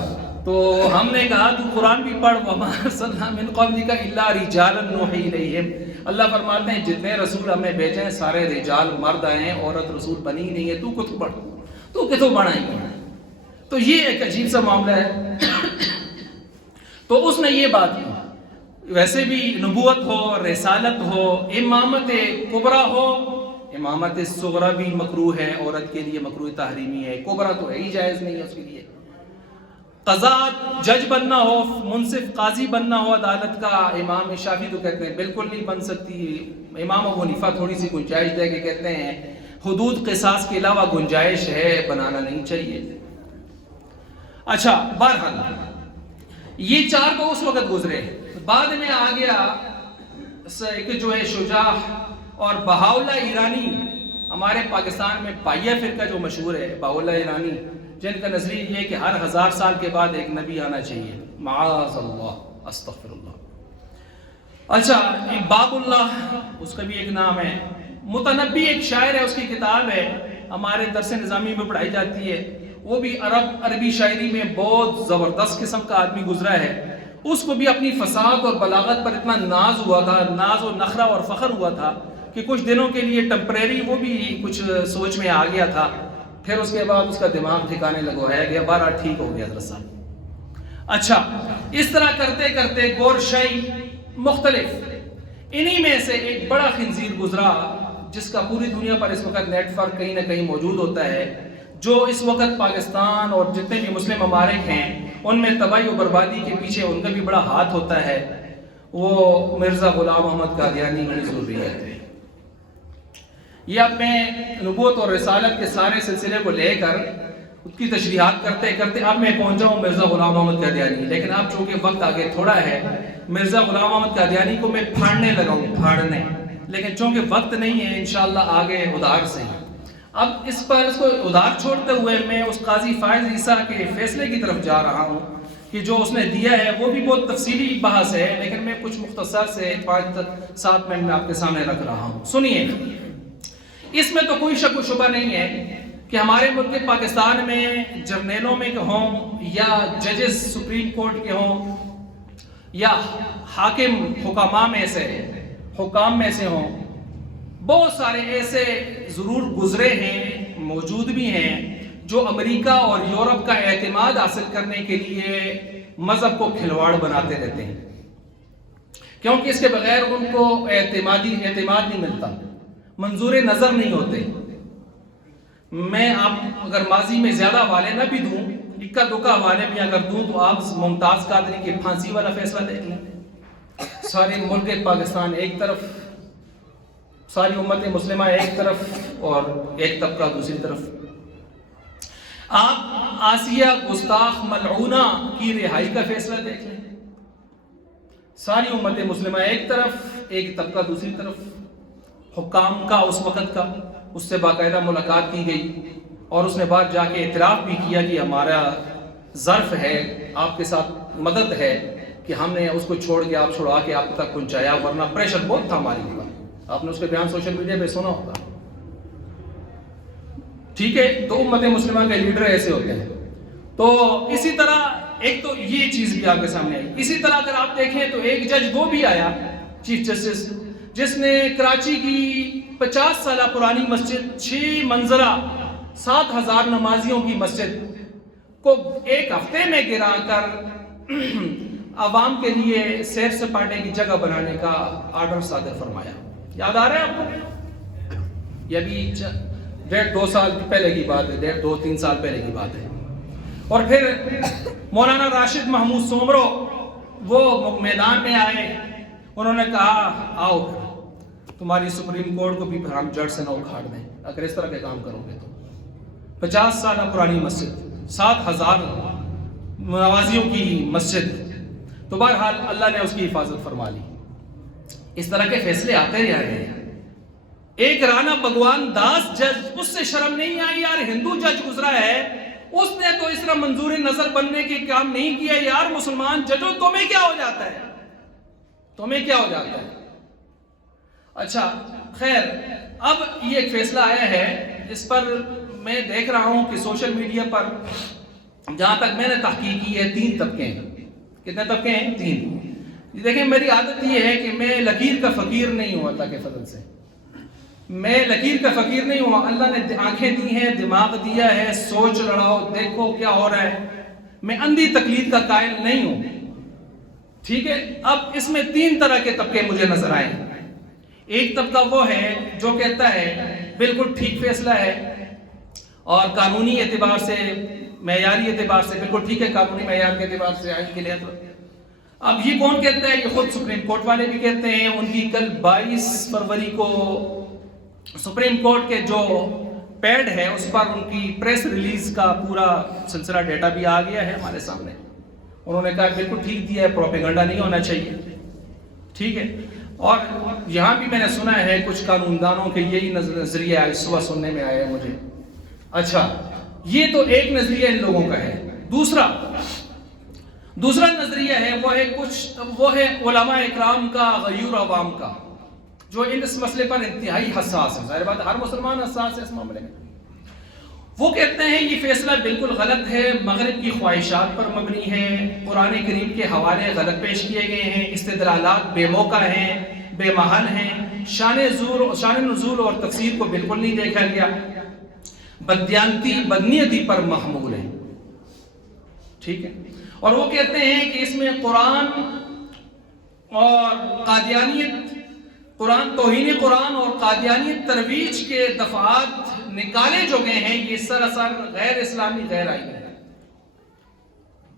تو ہم نے کہا تو قرآن بھی پڑھ، وَمَا أَرْسَلْنَا مِن قَبْلِكَ إِلَّا رِجَالًا نُوحِي إِلَيْهِمْ، اللہ فرماتے ہیں جتنے رسول ہم نے بھیجے ہیں سارے رجال مرد آئے ہیں، عورت رسول بنی نہیں ہے، تو کتوں پڑھ، تو کتوں بڑھائیں گے؟ تو یہ ایک عجیب سا معاملہ ہے۔ تو اس نے یہ بات کی، ویسے بھی نبوت ہو، رسالت ہو، امامت کبریٰ ہو، امامت صغریٰ بھی مکروہ ہے، عورت کے لیے مکروہ تحریمی ہے، کبریٰ تو ہے ہی جائز نہیں ہے اس کے لیے۔ قضات جج بننا ہو، منصف قاضی بننا ہو عدالت کا، امام شافعی تو کہتے ہیں بالکل نہیں بن سکتی، امام ابو حنیفہ تھوڑی سی گنجائش دے کے کہتے ہیں حدود قصاص کے علاوہ گنجائش ہے، بنانا نہیں چاہیے۔ اچھا، بہرحال یہ 4 کو اس وقت گزرے، بعد میں آ گیا ایک جو ہے شجاع اور بہاؤاللہ ایرانی، ہمارے پاکستان میں پائیہ فرقہ جو مشہور ہے، بہاؤاللہ ایرانی، جن کا نظریہ یہ ہے کہ ہر 1000 سال کے بعد ایک نبی آنا چاہیے، معاذ اللہ، استغفر اللہ۔ اچھا، باب اللہ اس کا بھی ایک نام ہے، متنبی ایک شاعر ہے، اس کی کتاب ہے، ہمارے درس نظامی میں پڑھائی جاتی ہے، وہ بھی عربی شاعری میں بہت زبردست قسم کا آدمی گزرا ہے۔ اس کو بھی اپنی فصاحت اور بلاغت پر اتنا ناز ہوا تھا، ناز و نخرہ اور فخر ہوا تھا کہ کچھ دنوں کے لیے ٹمپریری وہ بھی کچھ سوچ میں آ گیا تھا، پھر اس کے بعد اس کا دماغ ٹھکانے لگوایا گیا، بہرحال ٹھیک ہو گیا درسا۔ اچھا، اس طرح کرتے کرتے گورشئی مختلف، انہی میں سے ایک بڑا خنزیر گزرا جس کا پوری دنیا پر اس وقت نیٹ ورک کہیں نہ کہیں موجود ہوتا ہے، جو اس وقت پاکستان اور جتنے بھی مسلم ممالک ہیں ان میں تباہی و بربادی کے پیچھے ان کا بھی بڑا ہاتھ ہوتا ہے، وہ مرزا غلام محمد قادیانی کی ضروریت ہے۔ یہ اب میں نبوت اور رسالت کے سارے سلسلے کو لے کر اس کی تشریحات کرتے کرتے اب میں پہنچا ہوں مرزا غلام محمد قادیانی، لیکن اب چونکہ وقت آگے تھوڑا ہے، مرزا غلام محمد قادیانی کو میں پھاڑنے لگا ہوں، پھاڑنے، لیکن چونکہ وقت نہیں ہے انشاءاللہ آگے ادھار سے اب اس کو ادھار چھوڑتے ہوئے میں اس قاضی فائز عیسیٰ کے فیصلے کی طرف جا رہا ہوں کہ جو اس نے دیا ہے وہ بھی بہت تفصیلی بحث ہے، لیکن میں کچھ مختصر سے 5-7 منٹ میں آپ کے سامنے رکھ رہا ہوں، سنیے۔ اس میں تو کوئی شک و شبہ نہیں ہے کہ ہمارے ملک پاکستان میں جرنیلوں میں ہوں یا ججز سپریم کورٹ کے ہوں یا حاکم حکام میں سے ہوں، بہت سارے ایسے ضرور گزرے ہیں، موجود بھی ہیں، جو امریکہ اور یورپ کا اعتماد حاصل کرنے کے لیے مذہب کو کھلواڑ بناتے رہتے ہیں، کیونکہ اس کے بغیر ان کو اعتماد نہیں ملتا، منظور نظر نہیں ہوتے۔ میں آپ اگر ماضی میں زیادہ حوالے نہ بھی دوں، اکا دکا حوالے بھی اگر دوں تو آپ ممتاز قادری کے پھانسی والا فیصلہ دیکھ لیں۔ سارے ملک پاکستان ایک طرف، ساری امت مسلمہ ایک طرف اور ایک طبقہ دوسری طرف۔ آپ آسیہ گستاخ ملعونہ کی رہائی کا فیصلہ دیکھ لیں، ساری امت مسلمہ ایک طرف، ایک طبقہ دوسری طرف۔ حکام کا اس وقت کا اس سے باقاعدہ ملاقات کی گئی اور اس نے بعد جا کے اعتراف بھی کیا کہ ہمارا ظرف ہے، آپ کے ساتھ مدد ہے کہ ہم نے اس کو چھوڑ کے چھڑا کے آپ تک پہنچایا، ورنہ پریشر بہت تھا ہماری اوپر۔ آپ نے اس کے بیان سوشل میڈیا پہ سنا ہوگا، ٹھیک ہے؟ تو امت مسلمہ کے لیڈر ایسے ہوتے ہیں۔ تو اسی طرح ایک تو یہ چیز بھی آپ کے سامنے آئی۔ اسی طرح اگر آپ دیکھیں تو ایک جج وہ بھی آیا، چیف جسٹس، جس نے کراچی کی 50 سالہ پرانی مسجد، 6 منزلہ 7,000 نمازیوں کی مسجد کو ایک ہفتے میں گرا کر عوام کے لیے سیر سپاٹے کی جگہ بنانے کا آرڈر صادر فرمایا۔ یاد آ رہا ہے آپ کو؟ یہ بھی 1.5-2 سال پہلے کی بات ہے، 1.5-2-3 سال پہلے کی بات ہے۔ اور پھر مولانا راشد محمود سومرو وہ میدان میں آئے، انہوں نے کہا آؤ تمہاری سپریم کورٹ کو بھی پھر ہم جڑ سے نہ اکھاڑ دیں اگر اس طرح کے کام کرو گے تو۔ 50 سالہ پرانی مسجد، 7,000 نمازیوں کی مسجد، تو بہرحال اللہ نے اس کی حفاظت فرما لی۔ اس طرح کے فیصلے آتے ہی آ رہے ہیں۔ ایک رانا بھگوان داس جج، اس سے شرم نہیں آئی یار، ہندو جج گزرا ہے، اس نے تو اس طرح منظور نظر بننے کے کام نہیں کیا یار، مسلمان ججوں تمہیں کیا ہو جاتا ہے، تمہیں کیا ہو جاتا ہے؟ اچھا خیر، اب یہ ایک فیصلہ آیا ہے، اس پر میں دیکھ رہا ہوں کہ سوشل میڈیا پر جہاں تک میں نے تحقیق کی ہے 3 طبقے ہیں۔ کتنے طبقے ہیں؟ 3۔ دیکھیں میری عادت یہ ہے کہ میں لکیر کا فقیر نہیں ہوں، اللہ کے فضل سے میں لکیر کا فقیر نہیں ہوں۔ اللہ نے آنکھیں دی ہیں، دماغ دیا ہے، سوچ لڑاؤ، دیکھو کیا ہو رہا ہے، میں اندھی تقلید کا قائل نہیں ہوں، ٹھیک ہے؟ اب اس میں 3 طرح کے طبقے مجھے نظر آئے۔ ایک طبقہ وہ ہے جو کہتا ہے بالکل ٹھیک فیصلہ ہے اور قانونی اعتبار سے، معیاری اعتبار سے بالکل ٹھیک ہے، قانونی معیار کے اعتبار سے آئین کے لیے۔ اب یہ کون کہتا ہے؟ کہ خود سپریم کورٹ والے بھی کہتے ہیں۔ ان کی کل 22 فروری کو سپریم کورٹ کے جو پیڈ ہے اس پر ان کی پریس ریلیز کا پورا سلسلہ ڈیٹا بھی آ گیا ہے ہمارے سامنے۔ انہوں نے کہا بالکل ٹھیک دیا ہے، پروپیگنڈا نہیں ہونا چاہیے، ٹھیک ہے؟ اور یہاں بھی میں نے سنا ہے کچھ قانون دانوں کے یہی نظریہ آئے، صبح سننے میں آیا مجھے۔ اچھا یہ تو ایک نظریہ ان لوگوں کا ہے۔ دوسرا نظریہ ہے وہ ہے علماء اکرام کا، غیور عوام کا، جو اس مسئلے پر انتہائی حساس ہے۔ ظاہر بات ہر مسلمان حساس ہے اس معاملے میں۔ وہ کہتے ہیں یہ فیصلہ بالکل غلط ہے، مغرب کی خواہشات پر مبنی ہے، قرآن کریم کے حوالے غلط پیش کیے گئے ہیں، استدلالات بے موقع ہیں، بے محل ہیں، شان نزول اور تفسیر کو بالکل نہیں دیکھا گیا، بدنیتی پر محمول ہے، ٹھیک ہے؟ اور وہ کہتے ہیں کہ اس میں قرآن اور توہین قرآن اور قادیانیت ترویج کے دفعات نکالے جو گئے ہیں، یہ سراسر غیر اسلامی، غیر آئینی ہے۔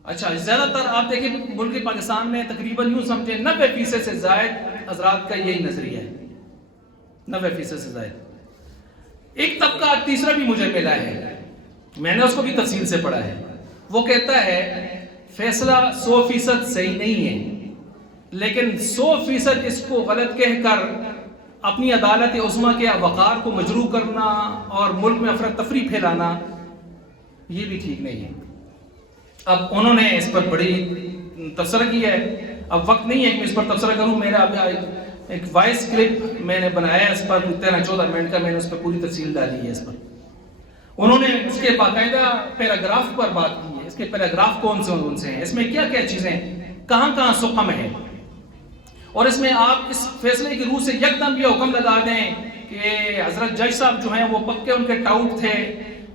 اچھا زیادہ تر آپ دیکھیں ملک پاکستان میں تقریباً یوں سمجھیں 90% سے زائد حضرات کا یہی نظریہ ہے، 90% سے زائد۔ ایک طبقہ تیسرا بھی مجھے ملا ہے، میں نے اس کو بھی تفصیل سے پڑھا ہے، وہ کہتا ہے فیصلہ 100% صحیح نہیں ہے، لیکن 100% اس کو غلط کہہ کر اپنی عدالت عظمیٰ کے وقار کو مجروح کرنا اور ملک میں افراتفری پھیلانا یہ بھی ٹھیک نہیں ہے۔ اب انہوں نے اس پر بڑی تبصرہ کیا ہے، اب وقت نہیں ہے کہ میں اس پر تبصرہ کروں، میرا ابھی ایک وائس کلپ میں نے بنایا ہے اس پر 13-14 منٹ کا، میں نے اس پر پوری تفصیل ڈالی ہے۔ اس پر انہوں نے اس کے باقاعدہ پیراگراف پر بات کی ہے، اس کے پیراگراف کون سے ہیں، اس میں کیا کیا چیزیں کہاں سقم ہے، اور اس میں آپ اس فیصلے کی روح سے یکدم یہ حکم لگا دیں کہ حضرت جج صاحب جو ہیں وہ پکے ان کے ٹاؤٹ تھے،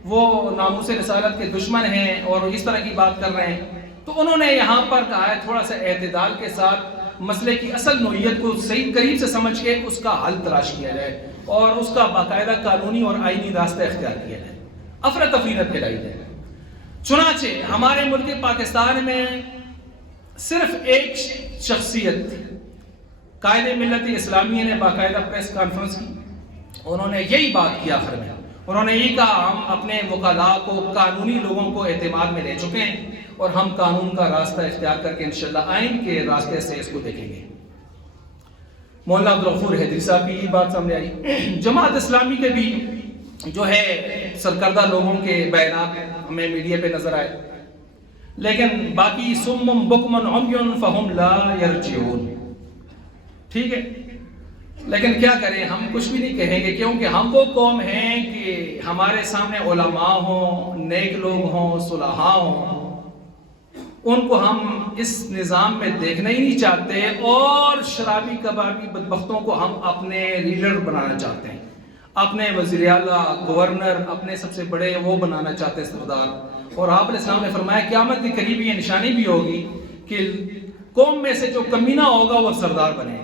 وہ ناموس رسالت کے دشمن ہیں اور اس طرح کی بات کر رہے ہیں۔ تو انہوں نے یہاں پر کہا ہے تھوڑا سا اعتدال کے ساتھ مسئلے کی اصل نوعیت کو صحیح قریب سے سمجھ کے اس کا حل تلاش کیا جائے اور اس کا باقاعدہ قانونی اور آئینی راستہ اختیار کیا جائے، افراتفری نہ پھیلائی جائے۔ چنانچہ ہمارے ملک پاکستان میں صرف ایک شخصیت قائد ملت اسلامیہ نے باقاعدہ پریس کانفرنس کی، انہوں نے یہی بات کی آخر میں، انہوں نے یہ کہا ہم اپنے وکلاء کو قانونی لوگوں کو اعتماد میں لے چکے ہیں اور ہم قانون کا راستہ اختیار کر کے انشاءاللہ آئین کے راستے سے اس کو دیکھیں گے۔ مولانا عبدالغفور حیدری صاحب کی یہ بات سامنے آئی۔ جماعت اسلامی کے بھی جو ہے سرکردہ لوگوں کے بیانات ہمیں میڈیا پہ نظر آئے، لیکن باقی سم بکم عمی فہم لا یرجعون، ٹھیک ہے، لیکن کیا کریں، ہم کچھ بھی نہیں کہیں گے، کیونکہ ہم وہ قوم ہیں کہ ہمارے سامنے علماء ہوں، نیک لوگ ہوں، صلحاء ہوں، ان کو ہم اس نظام میں دیکھنا ہی نہیں چاہتے، اور شرابی کبابی بدبختوں کو ہم اپنے لیڈر بنانا چاہتے ہیں، اپنے وزیر اعلیٰ، گورنر، اپنے سب سے بڑے وہ بنانا چاہتے ہیں سردار۔ اور آپ علیہ السلام نے فرمایا قیامت کے قریب یہ نشانی بھی ہوگی کہ قوم میں سے جو کمینہ ہوگا وہ سردار بنے گا۔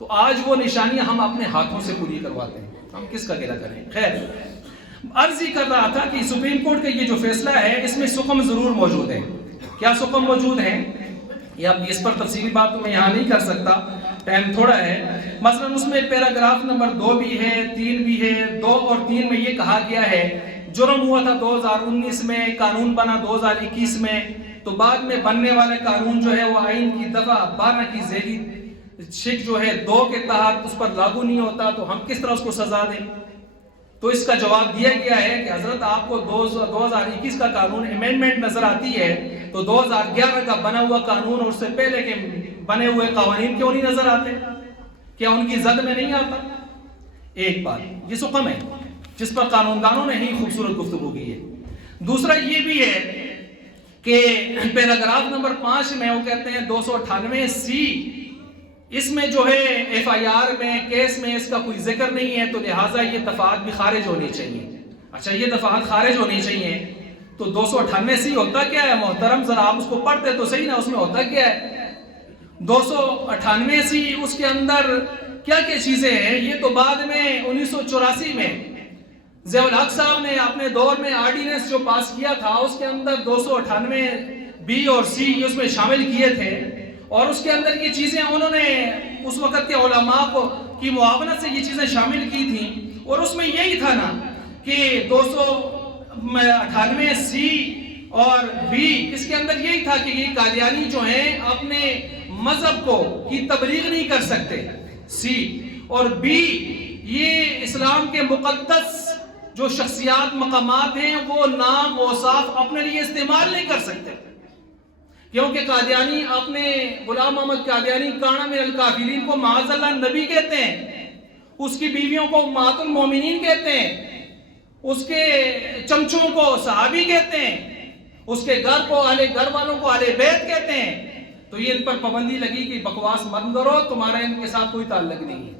تو آج وہ نشانیاں ہم اپنے ہاتھوں سے پوری کرواتے ہیں، ہم کس کا گلہ کریں۔ خیر، عرض ہی کر رہا تھا کہ سپریم کورٹ کا یہ جو فیصلہ ہے اس میں سقم ضرور موجود ہے۔ کیا سقم موجود ہیں؟ یہ اب اس پر تفصیلی بات تو میں یہاں نہیں کر سکتا، ٹائم تھوڑا ہے۔ مثلا اس میں پیراگراف نمبر 2 بھی ہے، 3 بھی ہے۔ 2 اور 3 میں یہ کہا گیا ہے جرم ہوا تھا 2019 میں، قانون بنا 2021 میں، تو بعد میں بننے والے قانون جو ہے وہ آئین کی دفعہ 12 کی ذیلی شک جو ہے 2 کے تحت اس پر لاگو نہیں ہوتا، تو ہم کس طرح اس کو سزا دیں؟ تو اس کا جواب دیا گیا ہے کہ حضرت آپ کو 2021 کا قانون امینڈمنٹ نظر آتی ہے، تو 2011 کا بنا ہوا قانون اور اس سے پہلے کے بنے ہوئے قوانین کیوں نہیں نظر آتے؟ کیا ان کی زد میں نہیں آتا؟ ایک بات یہ سقم ہے جس پر قانون دانوں نے ہی خوبصورت گفتگو کی ہے۔ دوسرا یہ بھی ہے کہ پیراگراف نمبر 5 میں وہ کہتے ہیں 298C، اس میں جو ہے ایف آئی آر میں کیس میں اس کا کوئی ذکر نہیں ہے، تو لہٰذا یہ دفعات بھی خارج ہونی چاہیے۔ اچھا، یہ دفعات خارج ہونی چاہیے، تو 298C ہوتا کیا ہے محترم؟ ذرا آپ اس کو پڑھتے تو صحیح نا، اس میں ہوتا کیا ہے 298C؟ اس کے اندر کیا کیا چیزیں ہیں؟ یہ تو بعد میں 1984 میں ضیاء الحق صاحب نے اپنے دور میں آرڈیننس جو پاس کیا تھا اس کے اندر 298B اور C اس میں شامل کیے تھے، اور اس کے اندر یہ چیزیں انہوں نے اس وقت کے علماء کی معاونت سے یہ چیزیں شامل کی تھیں، اور اس میں یہی تھا نا کہ 298C اور B اس کے اندر یہی تھا کہ یہ قادیانی جو ہیں اپنے مذہب کو کی تبلیغ نہیں کر سکتے، C، اور B یہ اسلام کے مقدس جو شخصیات مقامات ہیں وہ نام اوصاف اپنے لیے استعمال نہیں کر سکتے، کیونکہ قادیانی اپنے غلام محمد قادیانی کانا من الکافرین کو معاذ اللہ نبی کہتے ہیں، اس کی بیویوں کو امہات المومنین کہتے ہیں، اس کے چمچوں کو صحابی کہتے ہیں، اس کے گھر والوں کو اہل بیت کہتے ہیں۔ تو یہ ان پر پابندی لگی کہ بکواس مت کرو، تمہارا ان کے ساتھ کوئی تعلق نہیں ہے،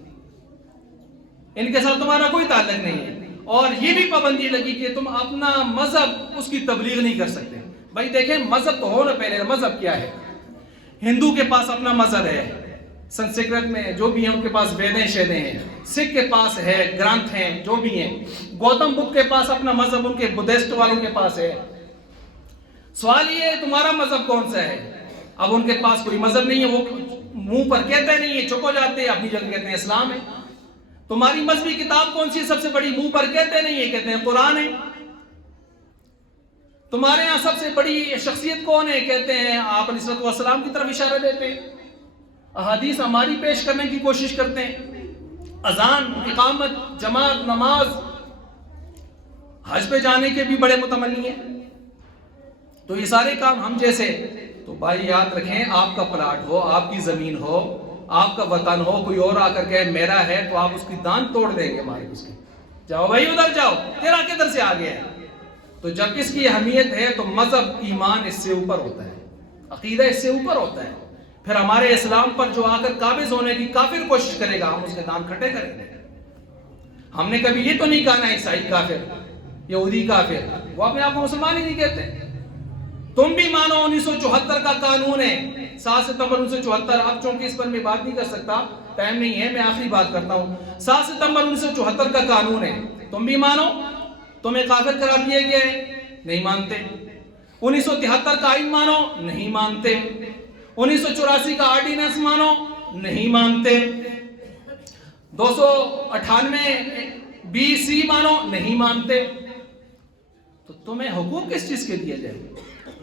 ان کے ساتھ تمہارا کوئی تعلق نہیں ہے، اور یہ بھی پابندی لگی کہ تم اپنا مذہب اس کی تبلیغ نہیں کر سکتے۔ بھائی دیکھیں، مذہب تو ہو نا پہلے، مذہب کیا ہے؟ ہندو کے پاس اپنا مذہب ہے، سنسکرت میں جو بھی ہیں ان کے پاس ویدیں شیدیں ہیں، سکھ کے پاس ہے گرنتھ ہیں جو بھی ہیں، گوتم بدھ کے پاس اپنا مذہب ان کے بدھسٹ والوں کے پاس ہے۔ سوال یہ ہے تمہارا مذہب کون سا ہے؟ اب ان کے پاس کوئی مذہب نہیں ہے، وہ منہ پر کہتے نہیں ہے، چپ ہو جاتے ہیں، اپنی جگہ کہتے ہیں اسلام ہے۔ تمہاری مذہبی کتاب کون سی ہے؟ سب سے بڑی منہ پر کہتے نہیں ہے، کہتے ہیں قرآن ہے۔ تمہارے ہاں سب سے بڑی شخصیت کون ہے؟ کہتے ہیں آپ علیہ السلام کی طرف اشارہ دیتے ہیں، احادیث ہماری پیش کرنے کی کوشش کرتے ہیں۔ اذان، اقامت، جماعت، نماز، حج پہ جانے کے بھی بڑے متمنی ہیں. تو یہ سارے کام ہم جیسے، تو بھائی یاد رکھیں، آپ کا پلاٹ ہو، آپ کی زمین ہو، آپ کا وطن ہو، کوئی اور آ کر کہ میرا ہے تو آپ اس کی دان توڑ دیں گے مارے اس کی. جاؤ بھائی ادھر جاؤ، تیرا کدھر سے آ گیا ہے. تو جب اس کی اہمیت ہے تو مذہب، ایمان اس سے اوپر ہوتا ہے، عقیدہ اس سے اوپر ہوتا ہے. پھر ہمارے اسلام پر جو آ کر قابض ہونے کی کافر کوشش کرے گا، ہم اس کے دان کھٹے کریں گے. ہم نے کبھی یہ تو نہیں کہا نا عیسائی کافر، یہودی کافر، وہ اپنے آپ کو مسلمان ہی نہیں کہتے. تم بھی مانو 1974 کا قانون ہے، 7 ستمبر 1974. اب چونکہ اس پر میں بات نہیں کر سکتا، ٹائم نہیں ہے، میں آخری بات کرتا ہوں. 7 ستمبر 1974 کا قانون ہے، تم بھی مانو. تمہیں کافر قرار دیا گیا ہے، نہیں مانتے. 1973 کا آئین مانو، نہیں مانتے. 1984 کا آرڈیننس مانو، نہیں مانتے. 298 BC مانو، نہیں مانتے. تو تمہیں حقوق کس چیز کے دیے جائیں؟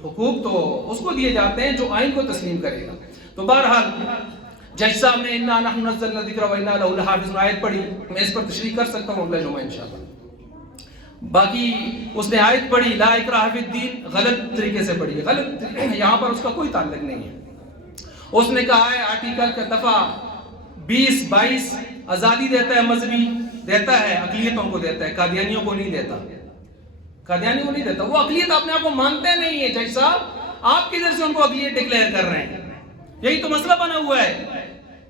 حقوق تو اس کو دیے جاتے ہیں جو آئین کو تسلیم کرے گا. تو بہرحال جج صاحب نے اِنَّا نَحْنُ نَزَّلْنَا الذِّكْرَ وَإِنَّا لَهُ لَحَافِظُونَ آیت پڑھی، میں اس پر تشریح کر سکتا ہوں اگلا جمعہ انشاءاللہ. باقی اس نے آیت پڑھی لا اکراہ فی الدین، غلط طریقے سے پڑھی ہے، غلط، یہاں پر اس کا کوئی تعلق نہیں ہے. اس نے کہا ہے آرٹیکل کا دفعہ 20-22 آزادی دیتا ہے، مذہبی دیتا ہے، اقلیتوں کو دیتا ہے، قادیانیوں کو نہیں دیتا. قادیانی کو نہیں دیتا. وہ اقلیت اپنے آپ کو مانتے نہیں ہے. جج صاحب آپ کدھر سے ان کو اقلیت ڈکلیئر کر رہے ہیں؟ یہی تو مسئلہ بنا ہوا ہے.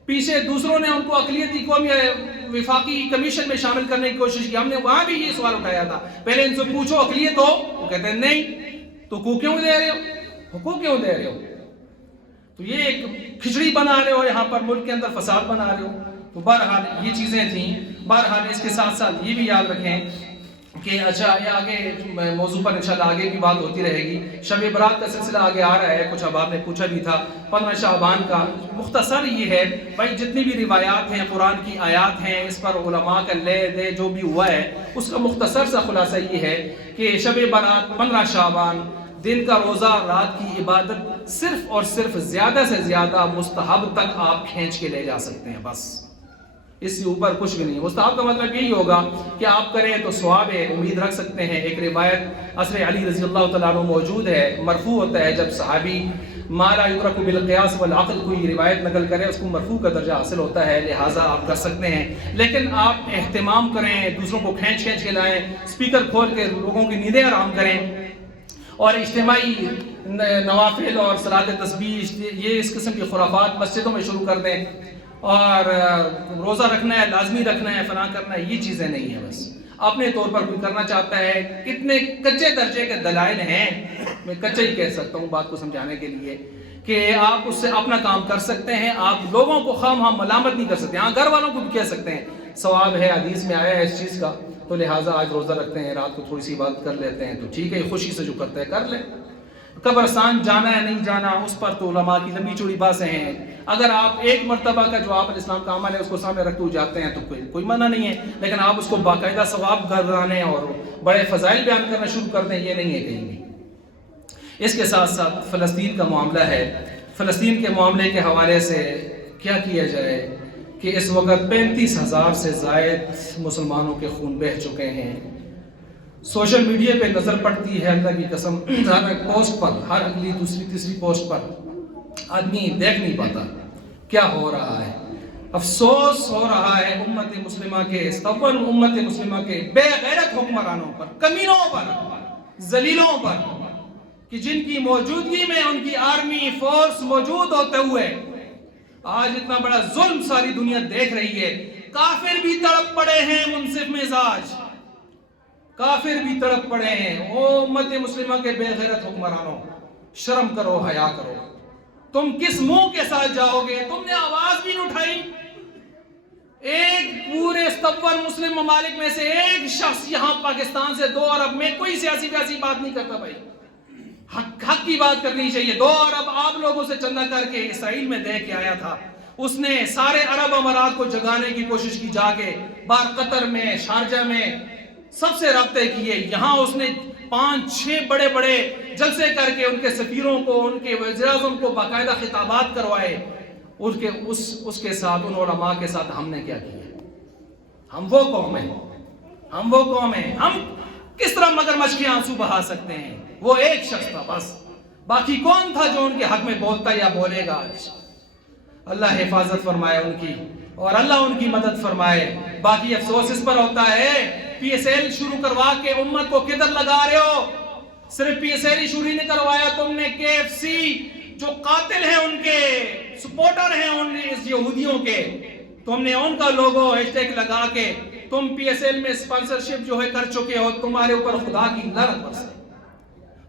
پیچھے دوسروں نے ان کو اقلیتی قومی وفاقی کمیشن میں شامل کرنے کی کوشش کی. ہم نے وہاں بھی یہ سوال اٹھایا تھا، پہلے ان سے پوچھو اقلیت ہو، وہ کہتے ہیں نہیں. تو حقوق کیوں دے رہے ہو؟ حقوق کیوں دے رہے ہو؟ تو یہ ایک کھچڑی بنا رہے ہو، یہاں پر ملک کے اندر فساد بنا رہے ہو. تو بہرحال یہ چیزیں تھیں. بہرحال اس کے ساتھ ساتھ یہ بھی یاد رکھیں کہ اچھا یہ آگے موضوع پر انشاءاللہ آگے بھی بات ہوتی رہے گی. شب برات کا سلسلہ آگے آ رہا ہے، کچھ اب آپ نے پوچھا بھی تھا. 15 شعبان کا مختصر یہ ہے بھائی، جتنی بھی روایات ہیں، قرآن کی آیات ہیں، اس پر علماء کا لے دے جو بھی ہوا ہے، اس کا مختصر سا خلاصہ یہ ہے کہ شب برات 15 شعبان دن کا روزہ، رات کی عبادت، صرف اور صرف زیادہ سے زیادہ مستحب تک آپ کھینچ کے لے جا سکتے ہیں، بس اس سے اوپر کچھ بھی نہیں. مستحب کا مطلب یہی ہوگا کہ آپ کریں تو ثواب ہے، امید رکھ سکتے ہیں. ایک روایت عصر علی رضی اللہ تعالیٰ عنہ موجود ہے، مرفوع ہوتا ہے، جب صحابی ما لا یدرک بالقیاس والعقل کوئی روایت نقل کرے اس کو مرفوع کا درجہ حاصل ہوتا ہے، لہٰذا آپ کر سکتے ہیں. لیکن آپ اہتمام کریں، دوسروں کو کھینچ کے لائیں، اسپیکر کھول کے لوگوں کی نیندیں آرام کریں، اور اجتماعی نوافل اور صلاۃ تسبیح، یہ اس قسم کی خرافات مسجدوں میں شروع کر دیں. اور روزہ رکھنا ہے، لازمی رکھنا ہے، فلاں کرنا ہے، یہ چیزیں نہیں ہیں. بس اپنے طور پر کوئی کرنا چاہتا ہے. کتنے کچے درجے کے دلائل ہیں، میں کچا ہی کہہ سکتا ہوں بات کو سمجھانے کے لیے، کہ آپ اس سے اپنا کام کر سکتے ہیں. آپ لوگوں کو خواہ ملامت نہیں کر سکتے. ہاں گھر والوں کو بھی کہہ سکتے ہیں، ثواب ہے، حدیث میں آیا ہے اس چیز کا، تو لہٰذا آج روزہ رکھتے ہیں، رات کو تھوڑی سی بات کر لیتے ہیں، تو ٹھیک ہے، خوشی سے جو کرتے ہیں کر لیں. قبرستان جانا ہے نہیں جانا، اس پر تو علماء کی لمبی چوڑی باتیں ہیں. اگر آپ ایک مرتبہ کا جو آپ الاسلام کا عمل ہے اس کو سامنے رکھتے ہوئے جاتے ہیں تو کوئی منع نہیں ہے. لیکن آپ اس کو باقاعدہ ثواب گردانے اور بڑے فضائل بیان کرنا شروع کر دیں، یہ نہیں ہے کہیں بھی. اس کے ساتھ ساتھ فلسطین کا معاملہ ہے. فلسطین کے معاملے کے حوالے سے کیا کیا جائے کہ اس وقت 35,000 سے زائد مسلمانوں کے خون بہہ چکے ہیں. سوشل میڈیا پہ نظر پڑتی ہے، اللہ کی قسم، ہر پوسٹ پر، ہر اگلی دوسری تیسری پوسٹ پر آدمی دیکھ نہیں پاتا کیا ہو رہا ہے. افسوس ہو رہا ہے امت مسلمہ کے، استقبال امت مسلمہ کے بے غیرت حکمرانوں پر، کمینوں پر، ذلیلوں پر، کہ جن کی موجودگی میں ان کی آرمی فورس موجود ہوتے ہوئے آج اتنا بڑا ظلم ساری دنیا دیکھ رہی ہے. کافر بھی تڑپ پڑے ہیں، منصف مزاج کافر بھی تڑپ پڑے ہیں. او امت مسلمہ کے بے غیرت حکمرانوں، شرم کرو، حیا کرو. تم کس منہ کے ساتھ جاؤ گے؟ تم نے آواز بھی نہیں اٹھائی. ایک پورے استقبال مسلم ممالک میں سے ایک شخص یہاں پاکستان سے 2 ارب میں کوئی سیاسی بات نہیں کرتا. بھائی حق کی بات کرنی چاہیے. 2 ارب آپ لوگوں سے چندہ کر کے اسرائیل میں دے کے آیا تھا. اس نے سارے عرب امارات کو جگانے کی کوشش کی، جا کے باہر قطر میں، شارجہ میں سب سے رابطے کیے. یہاں اس نے 5-6 بڑے بڑے جلسے کر کے ان کے سفیروں کو، ان کے وزیر اعظم کو باقاعدہ خطابات کروائے. اس کے ساتھ، ان علماء کے ساتھ ہم نے کیا کیا؟ ہم وہ قوم ہیں، ہم وہ قوم ہیں، ہم کس طرح مگرمچھ کے آنسو بہا سکتے ہیں؟ وہ ایک شخص تھا بس، باقی کون تھا جو ان کے حق میں بولتا یا بولے گا؟ اللہ حفاظت فرمائے ان کی، اور اللہ ان کی مدد فرمائے۔ باقی افسوس اس پر ہوتا ہے، پی ایس ایل شروع کروا کے امت کو کدھر لگا رہے ہو؟ صرف پی ایس ایل ہی شروع نہیں کروایا تم نے، کے ایف سی جو قاتل ہیں ان کے سپورٹر ہیں ان یہودیوں کے، تم نے ان کا لوگو ہیش ٹیگ لگا کے تم پی ایس ایل میں اسپانسرشپ جو ہے کر چکے ہو۔ تمہارے اوپر خدا کی لعنت برسے،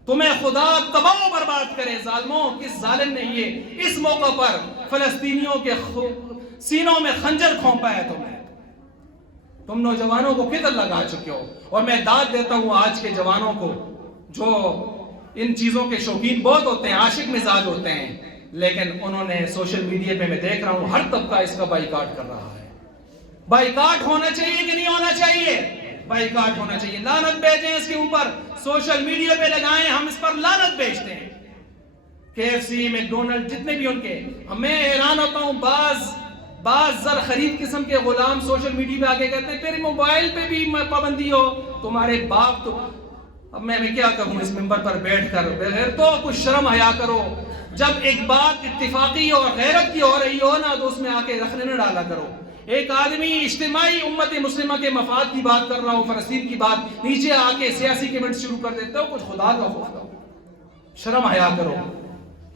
تمہیں خدا تباہ و برباد کرے ظالموں۔ کس ظالم نے یہ اس موقع پر فلسطینیوں کے سینوں میں خنجر کھونپا ہے؟ تم نوجوانوں کو کدھر لگا چکے ہو؟ اور میں داد دیتا ہوں آج کے جوانوں کو، جو ان چیزوں کے شوقین بہت ہوتے ہیں، عاشق مزاج ہوتے ہیں، لیکن انہوں نے سوشل میڈیا پہ میں دیکھ رہا ہوں ہر طبقہ اس کا بائیکاٹ کر رہا ہے۔ بائیکاٹ ہونا چاہیے کہ نہیں ہونا چاہیے؟ بائیکاٹ ہونا چاہیے۔ لعنت بھیجیں اس کے اوپر، سوشل میڈیا پہ لگائیں، ہم اس پر لعنت بھیجتے ہیں۔ کے ایف سی، میک ڈونلڈ، جتنے بھی ان کے، میں حیران ہوتا ہوں، بعض زر خرید قسم کے غلام سوشل میڈیا پہ آگے کہتے ہیں پھر موبائل پہ بھی پابندی ہو، تمہارے باپ تو۔ اب میں کیا کہوں اس ممبر پر بیٹھ کر، بغیر تو کچھ شرم حیا کرو۔ جب ایک بات اتفاقی اور غیرت کی ہو رہی ہو نا تو اس میں آ کے رخنے نہ ڈالا کرو۔ ایک آدمی اجتماعی امت مسلمہ کے مفاد کی بات کر رہا ہو، فلسطین کی بات، نیچے آ کے سیاسی کمنٹ شروع کر دیتے ہو، کچھ خدا کا خوف کرو، شرم حیا کرو۔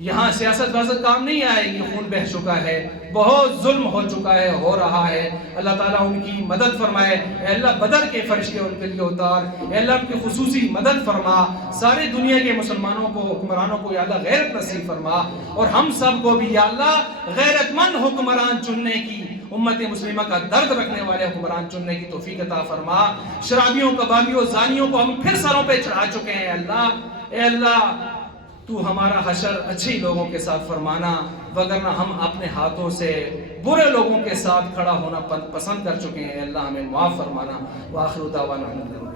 یہاں سیاست واسط کام نہیں آئے گی، خون بہہ چکا ہے، بہت ظلم ہو چکا ہے، ہو رہا ہے۔ اللہ تعالیٰ ان کی مدد فرمائے۔ اے اللہ بدر کے فرشتے ان کے لیے اتار، اے اللہ ان کی خصوصی مدد فرما، ساری دنیا کے مسلمانوں کو، حکمرانوں کو یا اللہ غیرت نصیب فرما، اور ہم سب کو بھی یا اللہ غیرت مند حکمران چننے کی، امت مسلمہ کا درد رکھنے والے حکمران چننے کی توفیق عطا فرما۔ شرابیوں، کبابیوں، زانیوں کو ہم پھر سروں پہ چڑھا چکے ہیں اللہ، اے اللہ تو ہمارا حشر اچھے لوگوں کے ساتھ فرمانا، وگرنہ ہم اپنے ہاتھوں سے برے لوگوں کے ساتھ کھڑا ہونا پسند کر چکے ہیں۔ اللہ ہمیں معاف فرمانا۔ وآخر دعوانا الحمدللہ۔